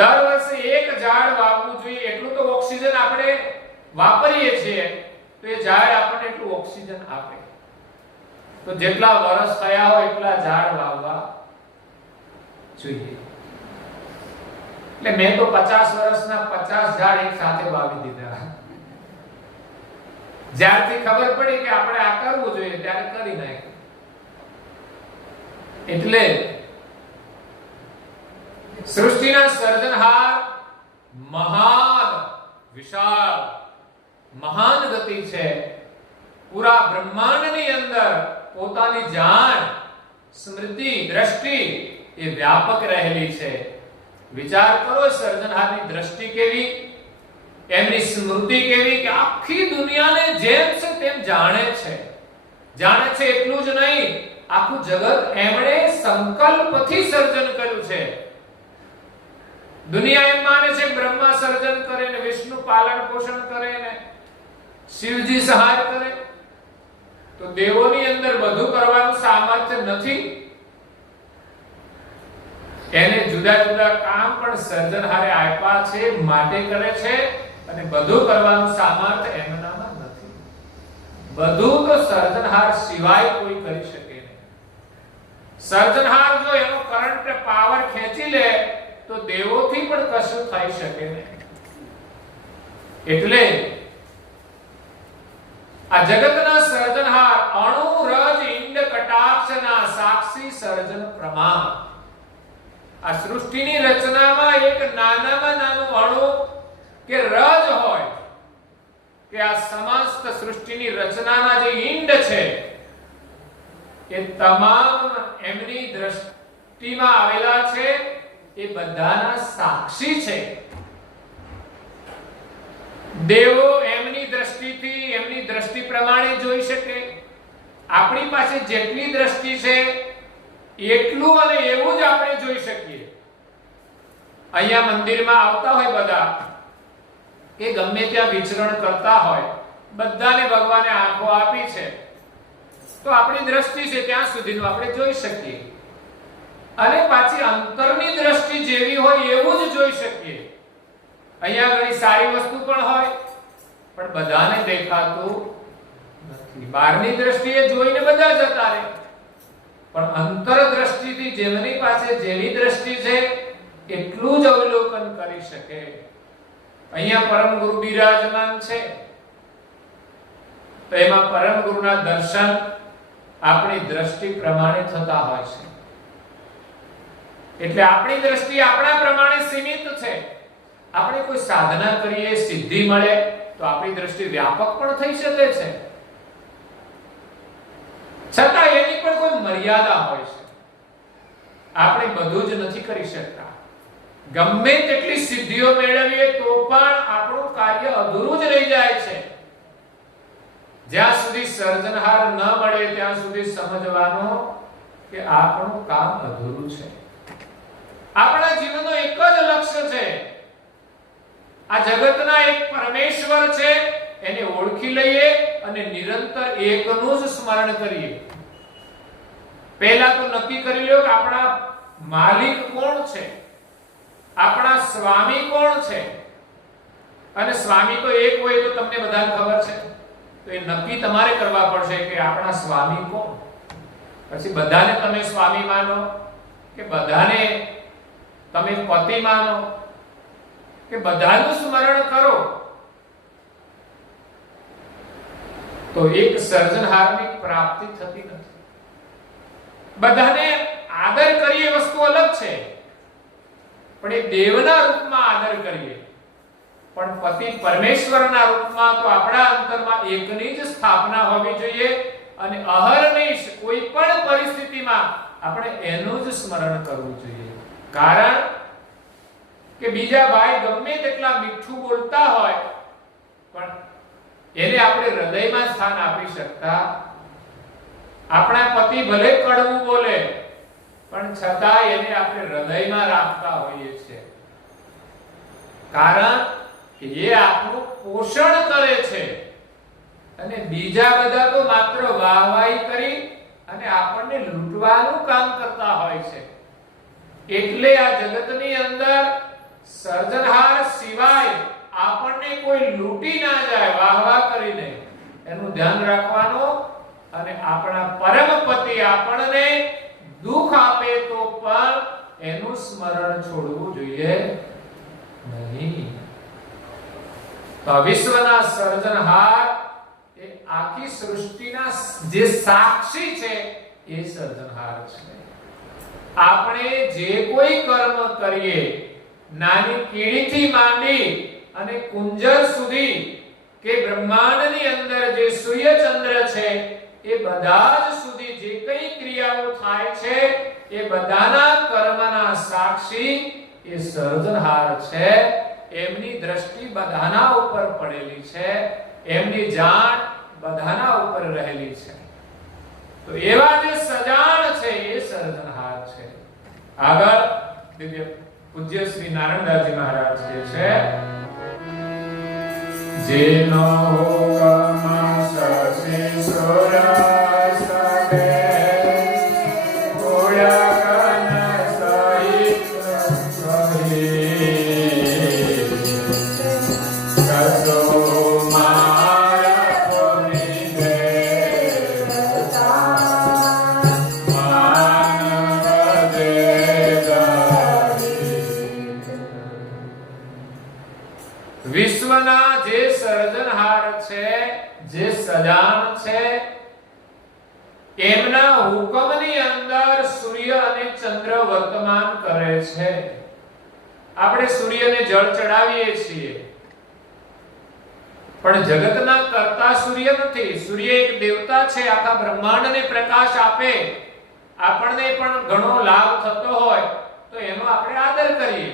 દર વર્ષે એક ઝાડ વાવવું જોઈએ. એટલું તો ઓક્સિજન આપણે વાપરીએ છીએ તો એ ઝાડ આપણને એટલું ઓક્સિજન આપે. તો જેટલા વર્ષ થયા હોય એટલા ઝાડ વાવવા જોઈએ. એટલે મેં તો 50 વર્ષના 50 ઝાડ એક સાથે વાવી દીધા. જ્યારથી ખબર પડી કે આપણે આ કરવું જોઈએ ત્યારે કરી નાખ્યું. એટલે સૃષ્ટિના સર્જનહાર મહાન વિશાળ મહાન ગતિ છે. પૂરા બ્રહ્માંડની અંદર પોતાની જાણ સ્મૃતિ દ્રષ્ટિ એ વ્યાપક રહેલી છે. વિચાર કરો સર્જનહારની દ્રષ્ટિ કેવી, એમની સ્મૃતિ કેવી કે આખી દુનિયાને જેમ છે તેમ જાણે છે. જાણે છે એટલું જ નહીં, આખું જગત એમણે સંકલ્પથી સર્જન કર્યું છે. દુનિયા એમ માને છે બ્રહ્મા સર્જન કરે ને વિષ્ણુ પાલન પોષણ કરે ને શિવજી સહાય કરે. તો દેવોની અંદર બધું કરવાનું સામર્થ્ય નથી. એને જુદા જુદા કામ પણ સર્જનહારે આપ્યા છે માટે કરે છે અને બધું કરવાનું સામર્થ્ય એમનામાં નથી. બધું તો સર્જનહાર સિવાય કોઈ કરી શકે નહીં. સર્જનહાર જો એનો કરંટ પાવર ખેંચી લે તો દેવોથી પણ કશું થઈ શકે નહીં. એટલે આ જગતના સર્જનહાર અણુ રજ ઇંડ કટાક્ષના સાક્ષી સર્જન પ્રમાણ. આ સૃષ્ટિની રચનામાં એક નાનામાં નાનું અણુ કે રજ હોય કે આ સમસ્ત સૃષ્ટિની રચનાના જે ઇંડ છે એ તમામ એમની દ્રષ્ટિમાં આવેલા છે. એ બધાના સાક્ષી છે. દેવો એમની દ્રષ્ટિથી એમની દ્રષ્ટિ પ્રમાણે જોઈ શકે. આપણી પાસે જેટલી દ્રષ્ટિ છે એટલું અને એવું જ આપણે જોઈ શકીએ. અહીંયા મંદિરમાં આવતા હોય બધા કે ગમે ત્યાં વિચરણ કરતા હોય, બધાને ભગવાને આંખો આપી છે તો આપણી દ્રષ્ટિ છે ત્યાં સુધીનું આપણે જોઈ શકીએ. અને પાછી અંતરની દ્રષ્ટિ જેવી હોય એવું જ જોઈ શકીએ. અહીંયા ઘણી સારી વસ્તુ પણ હોય પણ બધાને દેખાતું નથી. બહારની દ્રષ્ટિએ જોઈને બધા જતા રહે પણ અંતર દ્રષ્ટિથી જેમની પાસે જેવી દ્રષ્ટિ છે એટલું જ અવલોકન કરી શકે. અહીંયા પરમ ગુરુ બિરાજમાન છે તો એમાં પરમ ગુરુના દર્શન આપણી દ્રષ્ટિ પ્રમાણે થતા હોય છે. એટલે આપણી દ્રષ્ટિ આપણા પ્રમાણે સીમિત છે. આપણે કોઈ સાધના કરીએ, સિદ્ધિ મળે તો આપણી દ્રષ્ટિ વ્યાપક પણ થઈ શકે છે. છતાં એની પણ કોઈ મર્યાદા હોય છે. આપણે બધું જ નથી કરી શકતા. ગમે તેટલી સિદ્ધિઓ મેળવીએ તો પણ આપણું કાર્ય અધૂરું જ રહી જાય છે. જ્યાં સુધી સર્જનહાર ન મળે ત્યાં સુધી સમજવાનું કે આપણું કામ અધૂરું છે. આપણા જીવનનો એક જ લક્ષ્ય છે. આ જગતના એક પરમેશ્વર છે એને ઓળખી લઈએ અને નિરંતર એકનું જ સ્મરણ કરીએ. પહેલા તો નક્કી કરી લો કે આપણા માલિક કોણ છે, આપણા સ્વામી કોણ છે. અને સ્વામી તો એક હોય તો તમને બધાને ખબર છે તો એ નક્કી તમારે કરવા પડશે કે આપણા સ્વામી કોણ. પછી બધાને તમે સ્વામી માનો કે બધાને તમે પતિ માનો કે બધાનું સ્મરણ કરો તો એક સર્જનહારની પ્રાપ્તિ થતી નથી. બધાને આદર કરીએ વસ્તુ અલગ છે પણ એ દેવના રૂપમાં આદર કરીએ પણ પતિ પરમેશ્વરના રૂપમાં તો આપણા અંતરમાં એકની જ સ્થાપના હોવી જોઈએ અને અહર્નિશ કોઈ પણ પરિસ્થિતિમાં આપણે એનું જ સ્મરણ કરવું જોઈએ. કારણ કે બીજા ભાઈ ગમે તેટલા મીઠું બોલતા હોય પણ એને આપણે હૃદયમાં સ્થાન આપી શકતા. આપણા પતિ ભલે કડવું બોલે પણ છતાં એને આપણે હૃદયમાં રાખતા હોઈએ છીએ. કારણ કે એ આપણું પોષણ કરે છે અને બીજા બધા તો માત્ર વાહવાહી કરી અને આપણને લૂંટવાનું કામ કરતા હોય છે. એટલે આ જગતની અંદર સર્જનહાર સિવાય આપણને કોઈ લૂંટી ના જાય વાહવા કરીને, એનું ધ્યાન રાખવાનું. અને આપણા પરમપતિ આપણને દુઃખ આપે તો પણ એનું સ્મરણ છોડવું જોઈએ નહીં. તો વિશ્વના સર્જનહાર એ આખી સૃષ્ટિના જે સાક્ષી છે એ સર્જનહાર છે. આપણે જે કોઈ કર્મ કરીએ, નાની કીડીથી માંડી અને કુંજર સુધી કે બ્રહ્માંડની અંદર જે સૂર્ય ચંદ્ર છે એ બધા જ સુધી જે કઈ ક્રિયાઓ થાય છે એ બધાના કર્મના સાક્ષી એ સર્જનહાર છે. એમની દ્રષ્ટિ બધાના ઉપર પડેલી છે, એમની જાણ બધાના ઉપર રહેલી છે. તો એવા જે સજાણ છે એ સર્જનહાર છે. આગળ દિવ્ય પૂજ્ય શ્રી નારાયણદાસજી મહારાજ જે છે, જેનો હુકમ શશી સુરા સબે ગોળગન સહિત કહી કસો મારા કોની દેવતા માનવ દેવતારી. વિશ્વના જે સર્જનહાર છે, જે સજાણ છે, એમના હુકમની અંદર સૂર્ય અને ચંદ્ર વર્તમાન કરે છે. આપણે સૂર્યને જળ ચડાવીએ છીએ, પણ જગતના કર્તા સૂર્ય નથી. સૂર્ય એક દેવતા છે, આખા બ્રહ્માંડને પ્રકાશ આપે. આપણને પણ ઘણો લાભ થતો હોય તો એનો આપણે આદર કરીએ.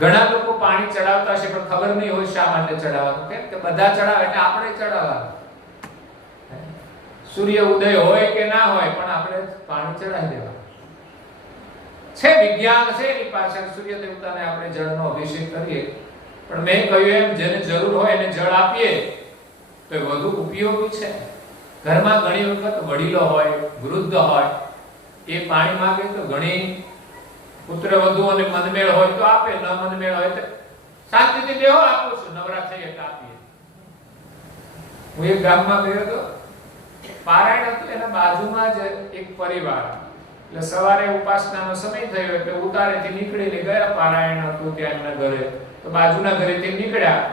ઘણા લોકો પાણી ચડાવતા છે પણ ખબર નહીં હોય શા માટે ચડાવવાનું, કેમ કે બધા ચડાવે એટલે આપણે ચડાવવાનું. સૂર્ય ઉદય હોય કે ના હોય પણ આપણે પાણી ચડાવી દેવાનું છે. વિજ્ઞાન છે એની પાછળ. સૂર્ય દેવતાને આપણે જળનો અભિષેક કરીએ, પણ મેં કહ્યું એમ જેને જરૂર હોય એને જળ આપીએ તો એ વધુ ઉપયોગી છે. ઘરમાં ઘણી વખત વડીલો હોય, વૃદ્ધ હોય, એ પાણી માંગે તો ઘણી પુત્ર વધુ અને મનમેળ હોય તો આપે, ન મનમેળ હોય તો શાંતિથી બેહો આપું છું, નવરા થઈ એટલે આપીએ. હું એક ગામમાં ગયો હતો, પારાયણ હતું, એના બાજુમાં જ એક પરિવાર. એટલે સવારે ઉપાસનાનો સમય થયો એટલે ઉતારેથી નીકળીને ગયા. પારાયણ હતું ત્યાં એમના ઘરે, તો બાજુના ઘરેથી નીકળ્યા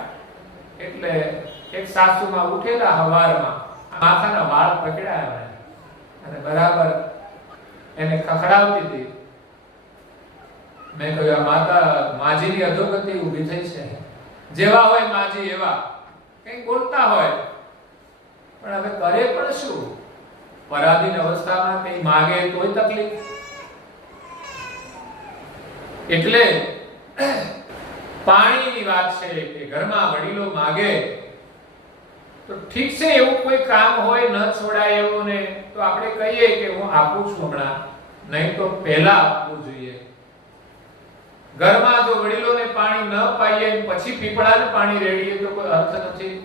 એટલે એક સાસુમાં ઉઠેલા હવારમાં માથાના વાળ પકડ્યા અને બરાબર એને ખખડાવતી હતી. મેં કહ્યું માતા માજીની અધોગતિ ઊભી થઈ છે. જેવા હોય માજી એવા કંઈક બોલતા હોય, પણ હવે કરે પણ શું? પરાધીન અવસ્થામાં કંઈ માગે તોય તકલીફ. એટલે પાણીની વાત છે કે ઘરમાં વડીલો માગે તો ઠીક છે, એવું કોઈ કામ હોય ન છોડાય એવું ને તો આપણે કહીએ કે હું આપું છું હમણાં, નહીં તો પહેલા આપવું જોઈએ. ઘરમાં જો વડીલોને પાણી ન પાઈએ પછી પીપળાને પાણી રેડીએ તો કોઈ અર્થ નથી.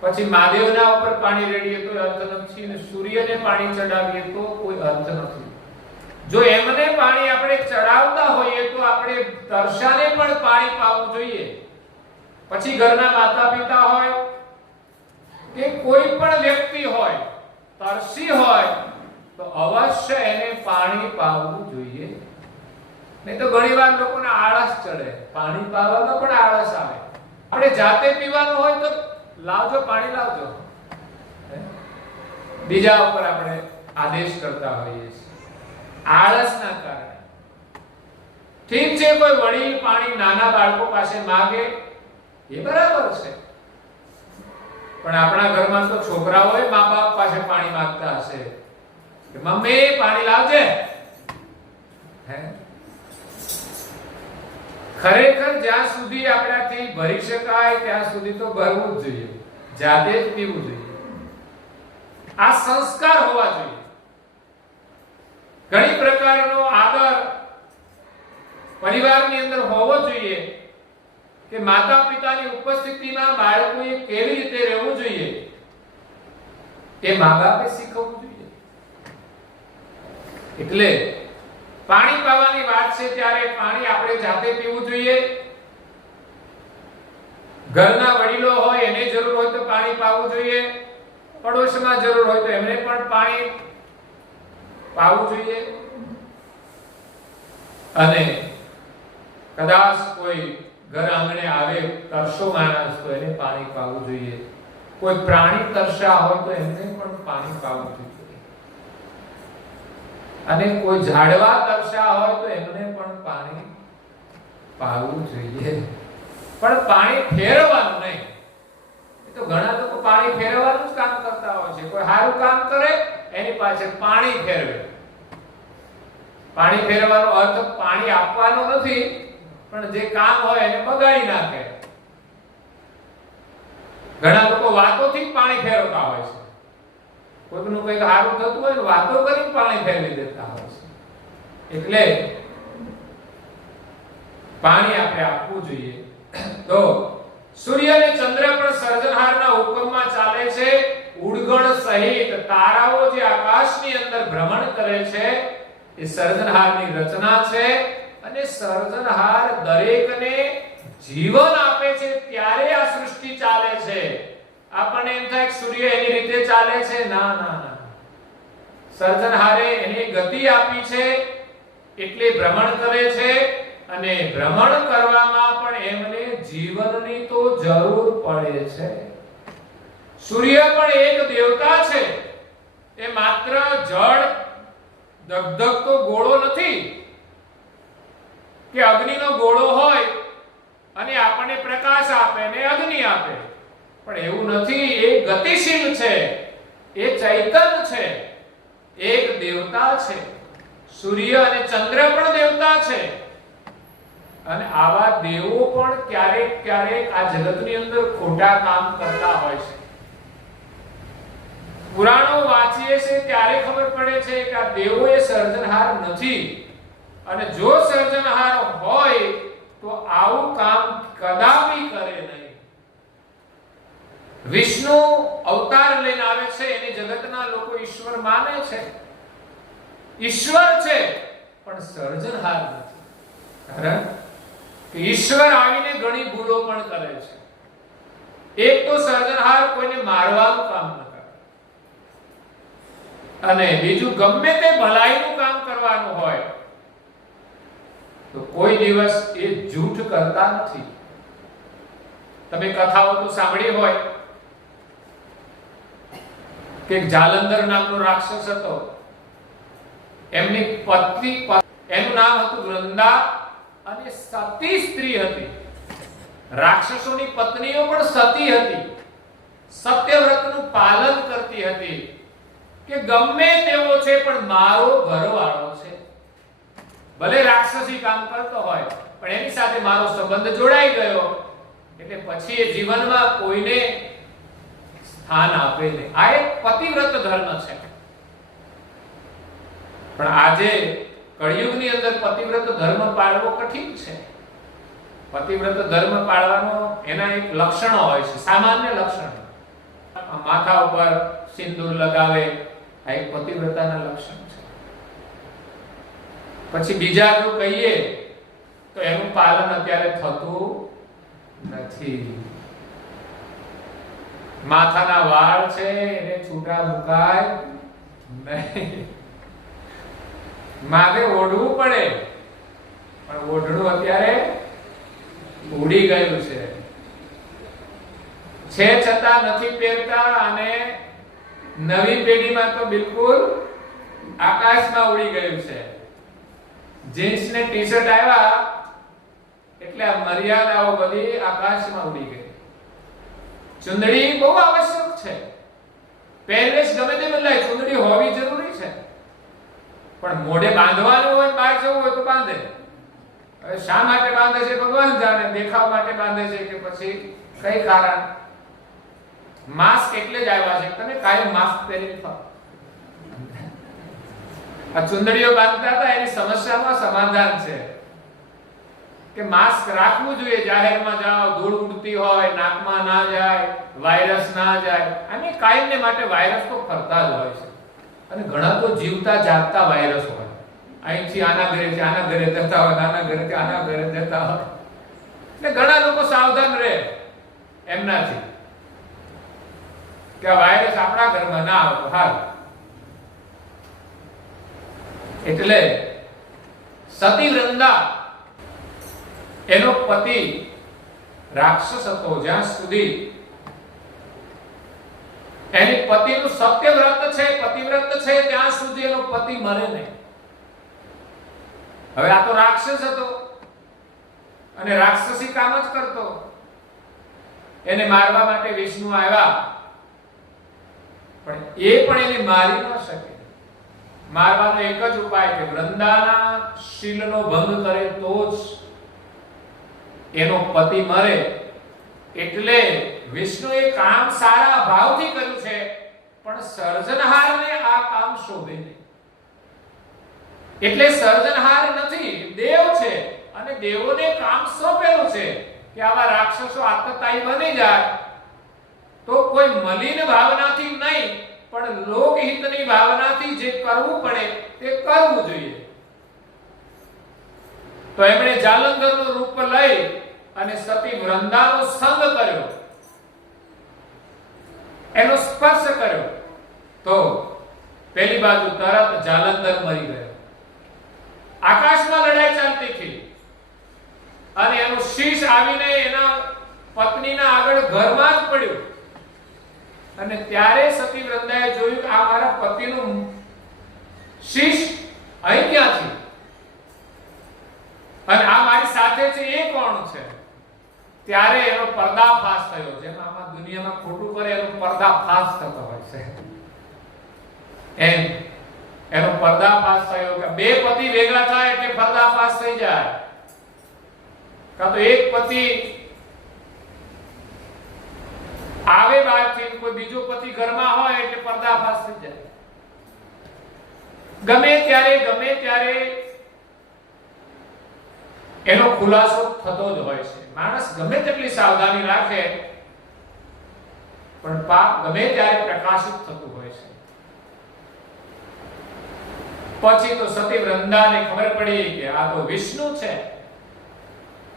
પછી મહાદેવના ઉપર પાણી રેડીએ તો અર્થ નથી, અને સૂર્યને પાણી ચડાવીએ તો કોઈ અર્થ નથી. જો એમને પાણી આપણે ચડાવતા હોઈએ તો આપણે તરસાને પણ પાણી પાવું જોઈએ. પછી ઘરના માતા પિતા હોય કે કોઈ પણ વ્યક્તિ હોય, તરસી હોય તો અવશ્ય એને પાણી પાવું જોઈએ. નહીં તો ઘણીવાર લોકોને આળસ ચડે, પાણી પાવામાં પણ આળસ આવે. આપણે જાતે પીવાનું હોય તો લાવજો, પાણી લાવજો, બીજા ઉપર આપણે આદેશ કરતા હોઈએ છીએ આળસના કારણે. ઠીક છે, કોઈ વડીલ પાણી નાના બાળકો પાસે માંગે એ બરાબર છે, પણ આપણા ઘરમાં તો છોકરાઓએ મા બાપ પાસે પાણી માંગતા હશે કે મમ્મી પાણી લાવજે. ખરેખર જ્યાં સુધી આપણાથી ભરી શકાય ત્યાં સુધી તો ભરવું જ જોઈએ, જાતે જ પીવું જોઈએ. આ સંસ્કાર હોવા જોઈએ. ઘણી પ્રકારનો આદર પરિવારની અંદર હોવો જોઈએ કે માતા પિતાની ઉપસ્થિતિમાં બાળકોએ કેવી રીતે રહેવું જોઈએ એ મા બાપે શીખવવું જોઈએ. એટલે પાણી પાવાની વાત છે ત્યારે પાણી આપણે જાતે પીવું જોઈએ. ઘરના વડીલો હોય એને જરૂર હોય તો પાણી પાવું જોઈએ. પડોશમાં જરૂર હોય તો એમને પણ પાણી પાવું જોઈએ. અને કદાચ કોઈ ઘર આંગણે આવે તરસો માણસ તો એને પાણી પાવું જોઈએ. કોઈ પ્રાણી તરસ્યા હોય તો એમને પણ પાણી પાવું જોઈએ. અને કોઈ ઝાડવા તરસ્યા હોય તો એમને પણ પાણી પાવું જોઈએ. પણ પાણી ફેરવવાનું નહીં. એ તો ઘણા લોકો પાણી ફેરવવાનું જ કામ કરતા હોય છે. કોઈ સારું કામ કરે એની પાછળ પાણી ફેરવે. પાણી ફેરવવાનો અર્થ પાણી આપવાનો નથી, પણ જે કામ હોય એને બગાડી નાખે. ઘણા લોકો વાતોથી પાણી ફેરવતા હોય છે. કોઈનું કંઈક સારું થતું હોય ને વાતો કરીને પાણી ફેરવી દેતા હોય છે. એટલે પાણી આપણે આપવું જોઈએ. તો સૂર્ય અને ચંદ્ર પણ સર્જનહારના હુકમમાં ચાલે છે. ઉડગણ સહિત તારાઓ જે આકાશની અંદર ભ્રમણ કરે છે એ સર્જનહારની રચના છે. અને સર્જનહાર દરેકને જીવન આપે છે ત્યારે આ સૃષ્ટિ ચાલે છે. આપણને એમ થાય કે સૂર્ય એની રીતે ચાલે છે. ના ના ના, સર્જનહારે એને ગતિ આપી છે એટલે ભ્રમણ કરે છે. અને ભ્રમણ કરવામાં પણ એમને જીવનની તો જરૂર પડે છે. સૂર્ય પણ એક દેવતા છે. એ માત્ર જળ દગદગતો ગોળો નથી કે અગ્નિનો ગોળો હોય અને આપણને પ્રકાશ આપે ને અગ્નિ આપે. પણ એવું નથી. એ ગતિશીલ છે, એ ચૈતન્ય છે, એક દેવતા છે. સૂર્ય અને ચંદ્ર પણ દેવતા છે. અને આવા દેવો પણ ક્યારેક ક્યારેક આ જગતની અંદર ખોટા કામ કરતા હોય છે. પુરાણો વાંચીએ છે ત્યારે ખબર પડે છે કે આ દેવો એ સર્જનહાર નથી. અને જો સર્જનહાર હોય તો આવું કામ કદાપી કરે નહીં. વિષ્ણુ અવતાર લઈને આવે છે, એને જગતના લોકો ઈશ્વર માને છે. ઈશ્વર છે પણ સર્જનહાર નથી. કારણ કે ઈશ્વર આવીને ઘણી ભૂલો પણ કરે છે. એક તો સર્જનહાર કોઈને મારવાનું કામ ન કરે, અને બીજું ગમે તે ભલાઈનું કામ કરવાનું હોય તો કોઈ દિવસ એ જૂઠ કરતા નથી. તમે કથાઓ તો સાંભળી હોય કે જાલંધર નામનો રાક્ષસ હતો. એમની પત્ની, એનું નામ હતું વૃંદા, અને સતી સ્ત્રી હતી. રાક્ષસોની પત્નીઓ પણ સતી હતી. સત્યવ્રતનું પાલન કરતી હતી કે ગમે તેવો છે પણ મારો ઘરવાળો છે. ભલે રાક્ષસી કામ કરતો હોય પણ એની સાથે મારો સંબંધ જોડાઈ ગયો એટલે પછી એ જીવનમાં કોઈને સ્થાન આપે નહીં. આ એક પતિવ્રત ધર્મ છે. પણ આજે કળિયુગની અંદર પતિવ્રત ધર્મ પાળવો કઠિન છે. પતિવ્રત ધર્મ પાળવાનો એના એક લક્ષણો હોય છે, સામાન્ય લક્ષણો. માથા ઉપર સિંદૂર લગાવે, આ એક પતિવ્રતાના લક્ષણ છે. પછી બીજા જો કહીએ તો એનું પાલન અત્યારે થતું નથી. માથાના વાળ છે એને છૂટા મુકાય નહીં. માથે ઓઢવું પડે પણ ઓઢણું અત્યારે ઉડી ગયું છે છતાં નથી પહેરતા. અને નવી પેઢીમાં તો બિલકુલ આકાશમાં ઉડી ગયું છે. જીન્સ ને ટી-શર્ટ આવ્યા એટલે આ મર્યાદાઓ બધી આકાશમાં ઉડી ગઈ. ચુંદડી બહુ આવશ્યક છે. પહેરવેશ ગમે તે બદલાય, ચુંદડી હોવી જરૂરી છે. પણ મોઢે બાંધવાનું હોય, બહાર જવું હોય તો બાંધે. હવે શા માટે બાંધે છે ભગવાન જાણે. દેખાવ માટે બાંધે છે કે પછી કઈ કારણ? માસ્ક એટલે જ આવ્યા છે તમે કાયમ માસ્ક પહેરી ફરો. આ ચુંદડીઓ બાંધતા હતા એની સમસ્યામાં સમાધાન છે કે માસ્ક રાખવું જોઈએ. જાહેરમાં જાઓ, ધૂળ ઉડતી હોય, નાકમાં ના જાય, વાયરસ ના જાય. અને કાયમને માટે વાયરસ તો ફરતા જ હોય છે. અને ઘણા તો જીવતા જાગતા વાયરસ હોય. અહીંથી આના ઘરેથી આના ઘરે જતા હોય, આના ઘરેથી આના ઘરે જતા હોય. એટલે ઘણા લોકો સાવધાન રહે એમનાથી કે વાયરસ આપણા ઘરમાં ના આવતો હાલ. એટલે સતી વૃંદા એનો પતિ રાક્ષસ હતો જ્યાં સુધી એની પતિનું સત્યવ્રત છે, પતિવ્રત છે, ત્યાં સુધી એનો પતિ મરે નહીં. હવે આ તો રાક્ષસ હતો અને રાક્ષસી કામ જ કરતો. એને મારવા માટે વિષ્ણુ આવ્યા, પણ એ પણ એને મારી ન શકે. મારવાનો એક જ ઉપાય કે વૃંદાના શીલનો ભંગ કરે તો જ એનો પતિ મરે. એટલે વિષ્ણુએ કામ સારા ભાવથી કર્યું છે, પણ સર્જનહારને આ કામ શોભે નહીં. એટલે સર્જનહાર નથી, દેવ છે અને દેવોને કામ સોંપેલું છે કે આવા રાક્ષસો આતતાઈ બની જાય તો કોઈ મલિન ભાવનાથી નહીં, પણ લોકહિતની ભાવનાથી જે કરવું પડે તે કરવું જોઈએ. તો એમણે જાલંધરનું રૂપ લઈ અને સતી વૃંદાનો સંગ કર્યો, એનો સ્પર્શ કર્યો, તો પેલી બાજુ તરત જાલંધર મરી ગયો. આકાશમાં લડાઈ ચાલતી હતી અને એનું શીશ આવીને એના પત્નીના આગળ ઘરમાં જ પડ્યું. અને ત્યારે સતી વૃંદાએ જોયું કે આ મારા પતિનું શીશ અહીં ક્યાંથી, અને આ મારી સાથે છે એ કોણ છે? ત્યારે એનો પર્દાફાશ થયો. જેમ આમાં દુનિયામાં ખોટું કરે એનો પર્દાફાશ થતો હોય છે, એમ એનો પર્દાફાશ થયો કે બે પતિ ભેગા થાય એટલે પર્દાફાશ થઈ જાય. કાં તો એક પતિ આવે બહારથી, કોઈ બીજો પતિ ઘરમાં હોય એટલે પર્દાફાશ થઈ જાય. ગમે ત્યારે એનો ખુલાસો થતો જ હોય છે. માણસ ગમે તેટલી સાવધાની રાખે પણ પાપ ગમે ત્યારે પ્રકાશિત થતું હોય છે. પછી તો સતી વૃંદાને ખબર પડી કે આ તો વિષ્ણુ છે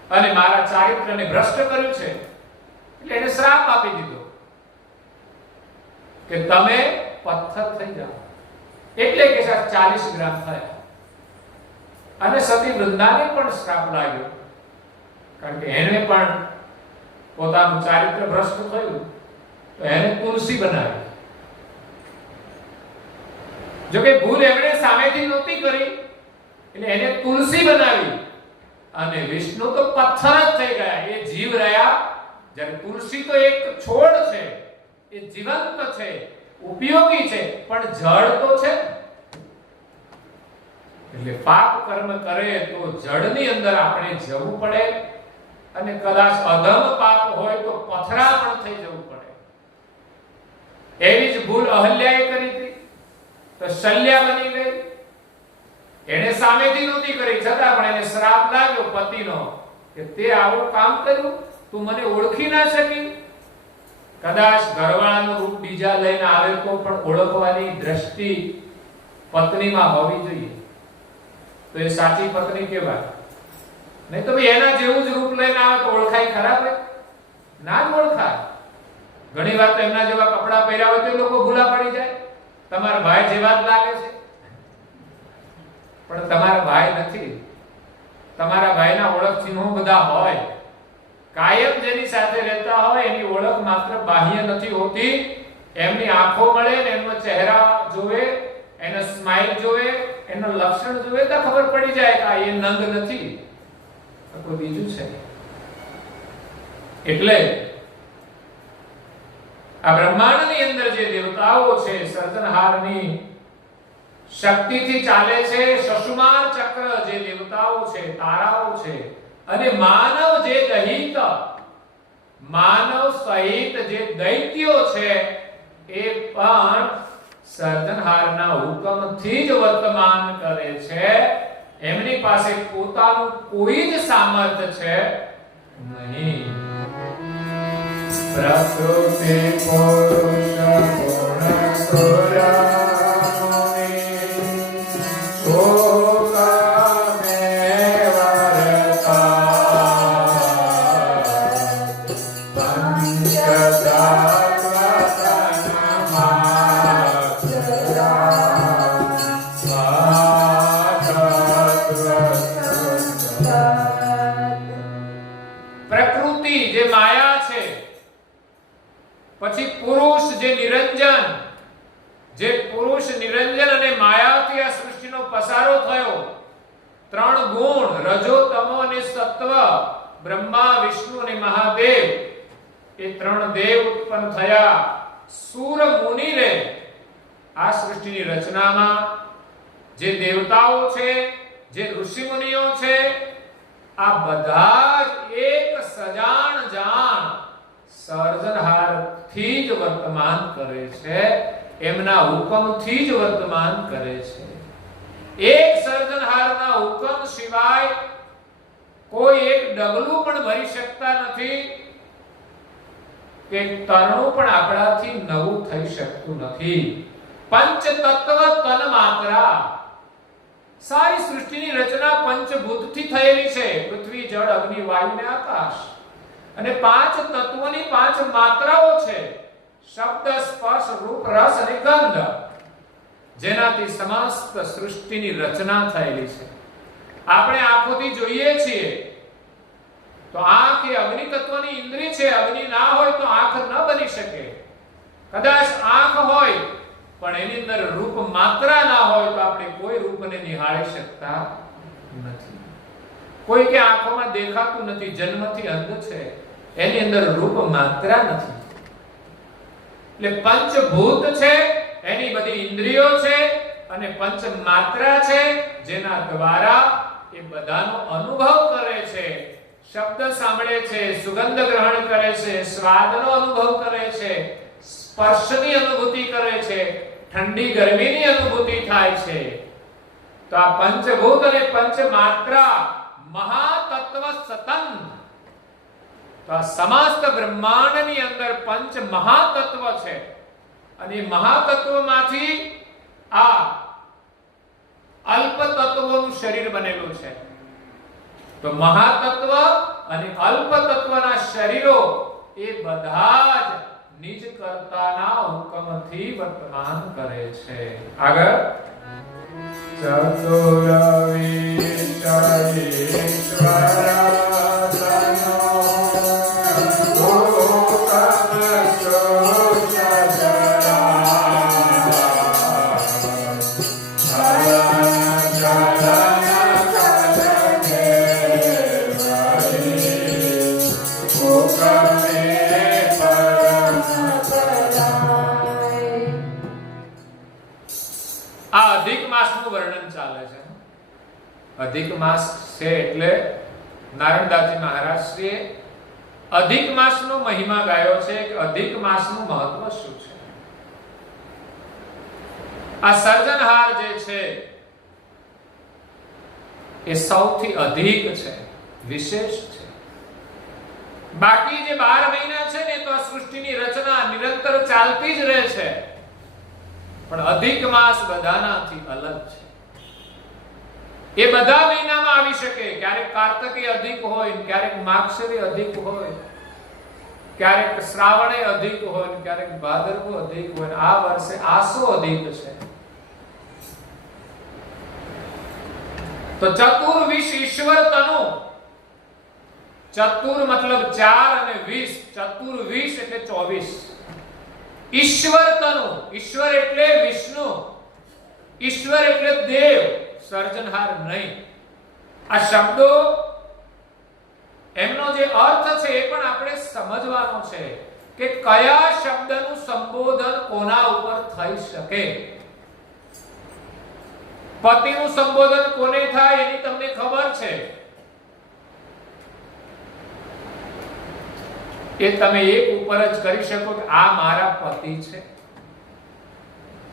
અને મારા ચારિત્રને ભ્રષ્ટ કર્યું છે. એટલે એને શ્રાપ આપી દીધો કે તમે પથ્થર થઈ જાઓ. એટલે કે 40 ગ્રામ થયા. અને સતી વૃંદાને પણ શ્રાપ લાગ્યો, કારણ કે એને પણ પોતાનું ચારિત્ર ભ્રષ્ટ થયું તો એને તુલસી બનાવી. જો કે ભૂલ એમણે સામેથી નહોતી કરી એટલે એને તુલસી બનાવી. અને વિષ્ણુ તો પથ્થર જ થઈ ગયા, એ જીવ રહ્યા. જ્યારે તુલસી તો એક છોડ છે, એ જીવંત છે, ઉપયોગી છે, પણ જળ તો છે. એટલે પાપ કર્મ કરે તો જળની અંદર આપણે જવું પડે, અને કદાચ અધમ પાપ હોય તો પથરા પણ થઈ જવું પડે. એવી જ ભૂલ અહલ્યાએ કરી હતી તો શલ્યા બની ગઈ. એને સામેથી નહોતી કરી છતાં પણ એને શ્રાપ લાગ્યો પતિનો કે તે આવું કામ કર્યું, તું મને ઓળખી ના શકી. કદાચ ઘરવાળાનું રૂપ બીજા લઈને આવે તો પણ ઓળખવાની દ્રષ્ટિ પત્નીમાં હોવી જોઈએ, તો એ સાચી પત્ની કહેવાય. નહીં તો ભાઈ એના જેવું જ રૂપ લઈને આવે તો ઓળખાય ખરાબ હોય? ના જ ઓળખાય. ઘણી વાર તો એમના જેવા કપડા પહેર્યા હોય તો લોકો ભૂલા પડી જાય, તમારા ભાઈ જેવા જ લાગે છે, પણ તમારા ભાઈ નથી. તમારા ભાઈના ઓળખ ચિહ્નો બધા હોય. કાયમ જેની સાથે રહેતા હોય એની ઓળખ માત્ર બાહ્ય નથી હોતી. એમની આંખો મળે ને એનો ચહેરા જોવે, એનો સ્માઈલ જોવે, એનો લક્ષણ જોવે તો ખબર પડી જાય કે આ એ નંગ નથી, કોઈ બીજું છે. એટલે આ બ્રહ્માંડની અંદર જે દેવતાઓ છે સર્જનહારની શક્તિથી ચાલે છે. શશુમાર ચક્ર જે દેવતાઓ છે, તારાઓ છે, અને માનવ જે દૈત, માનવ સહિત જે દૈત્યો છે એ પણ સર્જનહારના હુકમથી જ વર્તમાન કરે છે. એમની પાસે પોતાનું કોઈ જ સામર્થ્ય છે નહીં. પ્રકૃતિ પુરુષ ગુણ સુરા પુરુષ જે નિરંજન, જે પુરુષ નિરંજન અને માયાથી આ સૃષ્ટિનો પસારો થયો, ત્રણ ગુણ રજો તમો અને સત્વ, બ્રહ્મા વિષ્ણુ અને મહાદેવ, એ ત્રણ દેવ ઉત્પન્ન થયા. સૂર મુનિ રે આ સૃષ્ટિની રચનામાં જે દેવતાઓ છે, જે ઋષિ મુનિઓ છે, આ બધા જ એક સજાણ જાણ સર્જનહારથી જ વર્તમાન કરે છે, એમના હુકમથી જ વર્તમાન કરે છે. એક સર્જનહારના હુકમ સિવાય કોઈ એક ડગલું પણ ભરી શકતા નથી, કે તરણું પણ આપણાથી નવું થઈ શકતું નથી. પંચ તત્વ તન માત્રા, સારી સૃષ્ટિની રચના પંચભૂતથી થયેલી છે, પૃથ્વી જળ અગ્નિ વાયુ ને આકાશ. અને પાંચ તત્વોની પાંચ માત્રાઓ છે, શબ્દ સ્પર્શ રૂપ રસ અને ગંધ, જેનાથી સમસ્ત સૃષ્ટિની રચના થયેલી છે. આપણે આંખોથી જોઈએ છીએ તો આંખ એ અગ્નિ તત્વની ઇન્દ્રિય છે, અગ્નિ ના હોય તો આંખ ન બની શકે. કદાચ આંખ હોય પણ એની અંદર રૂપ માત્રા ના હોય તો આપણે કોઈ રૂપને નિહાળી શકતા નથી. કોઈ કે આંખોમાં દેખાતું નથી, જન્મથી અંધ છે, એની અંદર રૂપ માત્રા નથી. એટલે પંચભૂત છે, એની બધી ઇન્દ્રિયો છે, અને પંચ માત્રા છે, જેના દ્વારા એ બધાનો અનુભવ કરે છે. શબ્દ સાંભળે છે, સુગંધ ગ્રહણ કરે છે, સ્વાદનો અનુભવ કરે છે, સ્પર્શની અનુભૂતિ કરે છે, ઠંડી ગરમીની અનુભૂતિ થાય છે. તો આ પંચભૂત અને પંચ માત્રા મહાતત્વ સતન, તો આ સમસ્ત બ્રહ્માંડની અંદર પંચ મહાતત્વ છે, અને મહાતત્વમાંથી આ અલ્પ તત્વોનું શરીર બનેલું છે. તો મહાતત્વ અને અલ્પ તત્વના શરીરો એ બધા જ નિજ કર્તાના હુકમથી વર્તમાન કરે છે. આગળ અધિક માસ છે, એટલે નારાયણદાસજી મહારાજ શ્રીએ અધિક માસનો મહિમા ગાયો છે કે અધિક માસનું મહત્વ શું છે. આ સર્જનહાર જે છે એ સૌથી અધિક છે, વિશેષ છે. બાકી જે 12 મહિના છે ને તો આ સૃષ્ટિની રચના નિરંતર ચાલતી જ રહે છે, પણ અધિક માસ બધાનાથી અલગ છે. એ બધા મહિનામાં આવી શકે, ક્યારેક કાર્તકી અધિક હોય, ક્યારેક માગશરી અધિક હોય, ક્યારેક શ્રાવણે અધિક હોય, ક્યારેક ભાદરવો અધિક હોય. આ વર્ષે આસો અધિક છે. તો ચતુર્વિશ ઈશ્વર તનુ, ચતુર મતલબ 4 અને 20, ચતુર્વિશ એટલે 24. ઈશ્વર તનુ, ઈશ્વર એટલે વિષ્ણુ, ઈશ્વર એટલે દેવ, સર્જનહાર નહીં. આ શબ્દો એમનો જે અર્થ છે એ પણ આપણે સમજવાનો છે કે કયા શબ્દનું સંબોધન કોના ઉપર થઈ શકે. પતિનું સંબોધન કોને થાય એની તમને ખબર છે. એ તમે એક ઉપર જ કરી શકો કે આ મારા પતિ છે.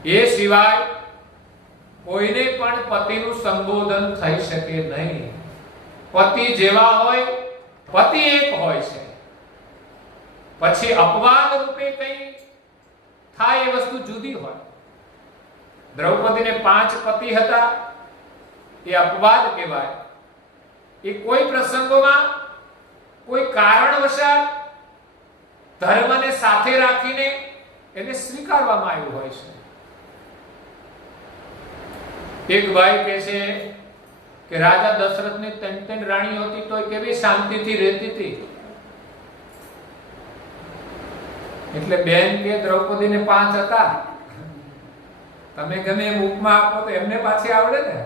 એ સિવાય કોઈને પણ પતિનું સંબોધન થઈ શકે નહીં. પતિ જેવા હોય, પતિ એક હોય છે, પછી અપવાદ રૂપે કઈ થાય એ વસ્તુ જુદી હોય. દ્રૌપદીને 5 પતિ હતા, એ અપવાદ કહેવાય. એ કોઈ પ્રસંગોમાં કોઈ કારણવશાત ધર્મને સાથે રાખીને એને સ્વીકારવામાં આવ્યું હોય છે. એક ભાઈ કહે છે કે રાજા દશરથની 3 રાણીઓ હતી તો કેવી શાંતિથી રહેતી હતી. એટલે બેન કે દ્રૌપદીને 5 હતા, તમે ગમે એમ ઉપમા આપો તો એમને પાછી આવડે ને.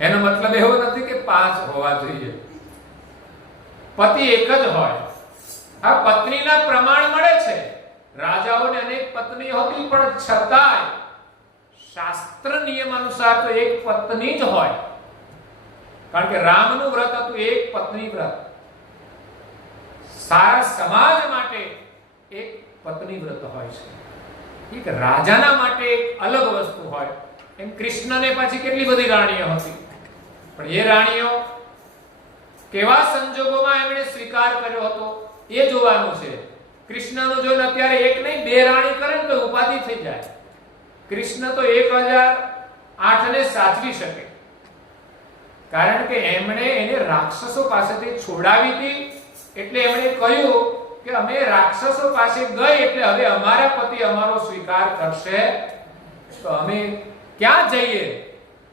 એનો મતલબ એવો નથી કે 5 હોવા જોઈએ, પતિ એક જ હોય. આ પત્નીના પ્રમાણ મળે છે. રાજાઓને અનેક પત્ની હતી, પણ છતાંય શાસ્ત્ર નિયમ અનુસાર તો એક પત્ની જ હોય. કારણ કે રામનું વ્રત હતું એક પત્ની વ્રત. સારા સમાજ માટે એક પત્ની વ્રત હોય છે. એક રાજાના માટે એક અલગ વસ્તુ હોય. એમ કૃષ્ણને પાછી કેટલી બધી રાણીઓ હતી, પણ એ રાણીઓ કેવા સંજોગોમાં એમણે સ્વીકાર કર્યો હતો એ જોવાનું છે. કૃષ્ણનો જોઈને અત્યારે એક નહીં 2 રાણી કરે ને તો ઉપાધિ થઈ જાય. કૃષ્ણ તો 1008 ને સાચવી શકે, કારણ કે એમણે એને રાક્ષસો પાસેથી છોડાવી હતી. એટલે એમણે કહ્યું કે અમે રાક્ષસો પાસે ગઈ એટલે હવે અમારા પતિ અમારો સ્વીકાર કરશે તો અમે ક્યાં જઈએ,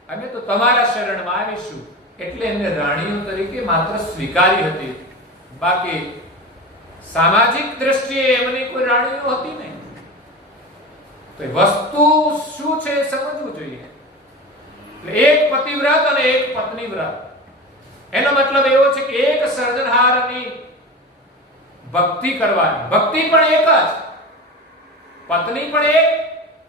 અમે તો તમારા શરણમાં આવીશું. એટલે એમને રાણીઓ તરીકે માત્ર સ્વીકારી હતી. બાકી સામાજિક દ્રષ્ટિએ એમની કોઈ રાણીઓ હતી નહીં. તો વસ્તુ શું છે સમજવું જોઈએ. એટલે એક પતિવ્રત અને એક પત્ની વ્રત, એનો મતલબ એવો છે કે એક સર્જનહારની ભક્તિ કરવાની. ભક્તિ પણ એક જ, પત્ની પણ એક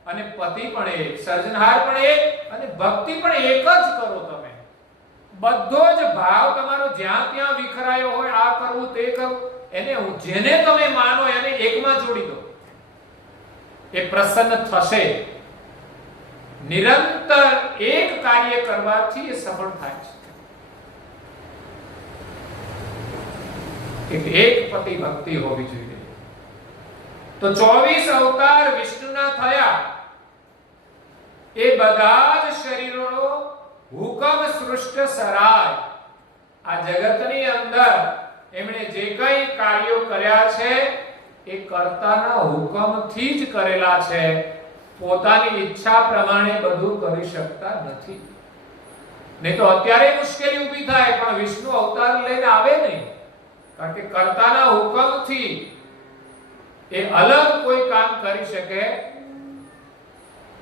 અને પતિ પણ એક, સર્જનહાર પણ એક અને ભક્તિ પણ એક જ કરો. તમે બધો જ ભાવ તમારો જ્યાં ત્યાં વિખરાયો હોય, આ કરવું તે કરવું, એને જેને તમે માનો એને એકમાં જોડી દો. એ પ્રસન્ન થશે. નિરંતર એક કાર્ય કરવાથી એ સફળ થાય છે. એક પતિ ભક્તિ હોવી જોઈએ. તો 24 અવતાર વિષ્ણુના થયા, એ બધા જ શરીરોનો હુકમ સૃષ્ટ સરાય. આ જગતની અંદર એમણે જે કંઈ કાર્યો કર્યા છે એ કર્તાના હુકમથી જ કરેલા છે. પોતાની ઈચ્છા પ્રમાણે બધું કરી શકતા નથી. નહીં તો અત્યારે મુશ્કેલી ઊભી થાય, પણ વિષ્ણુ અવતાર લઈને આવે નહીં. કારણ કે કર્તાના હુકમથી એ અલગ કોઈ કામ કરી શકે.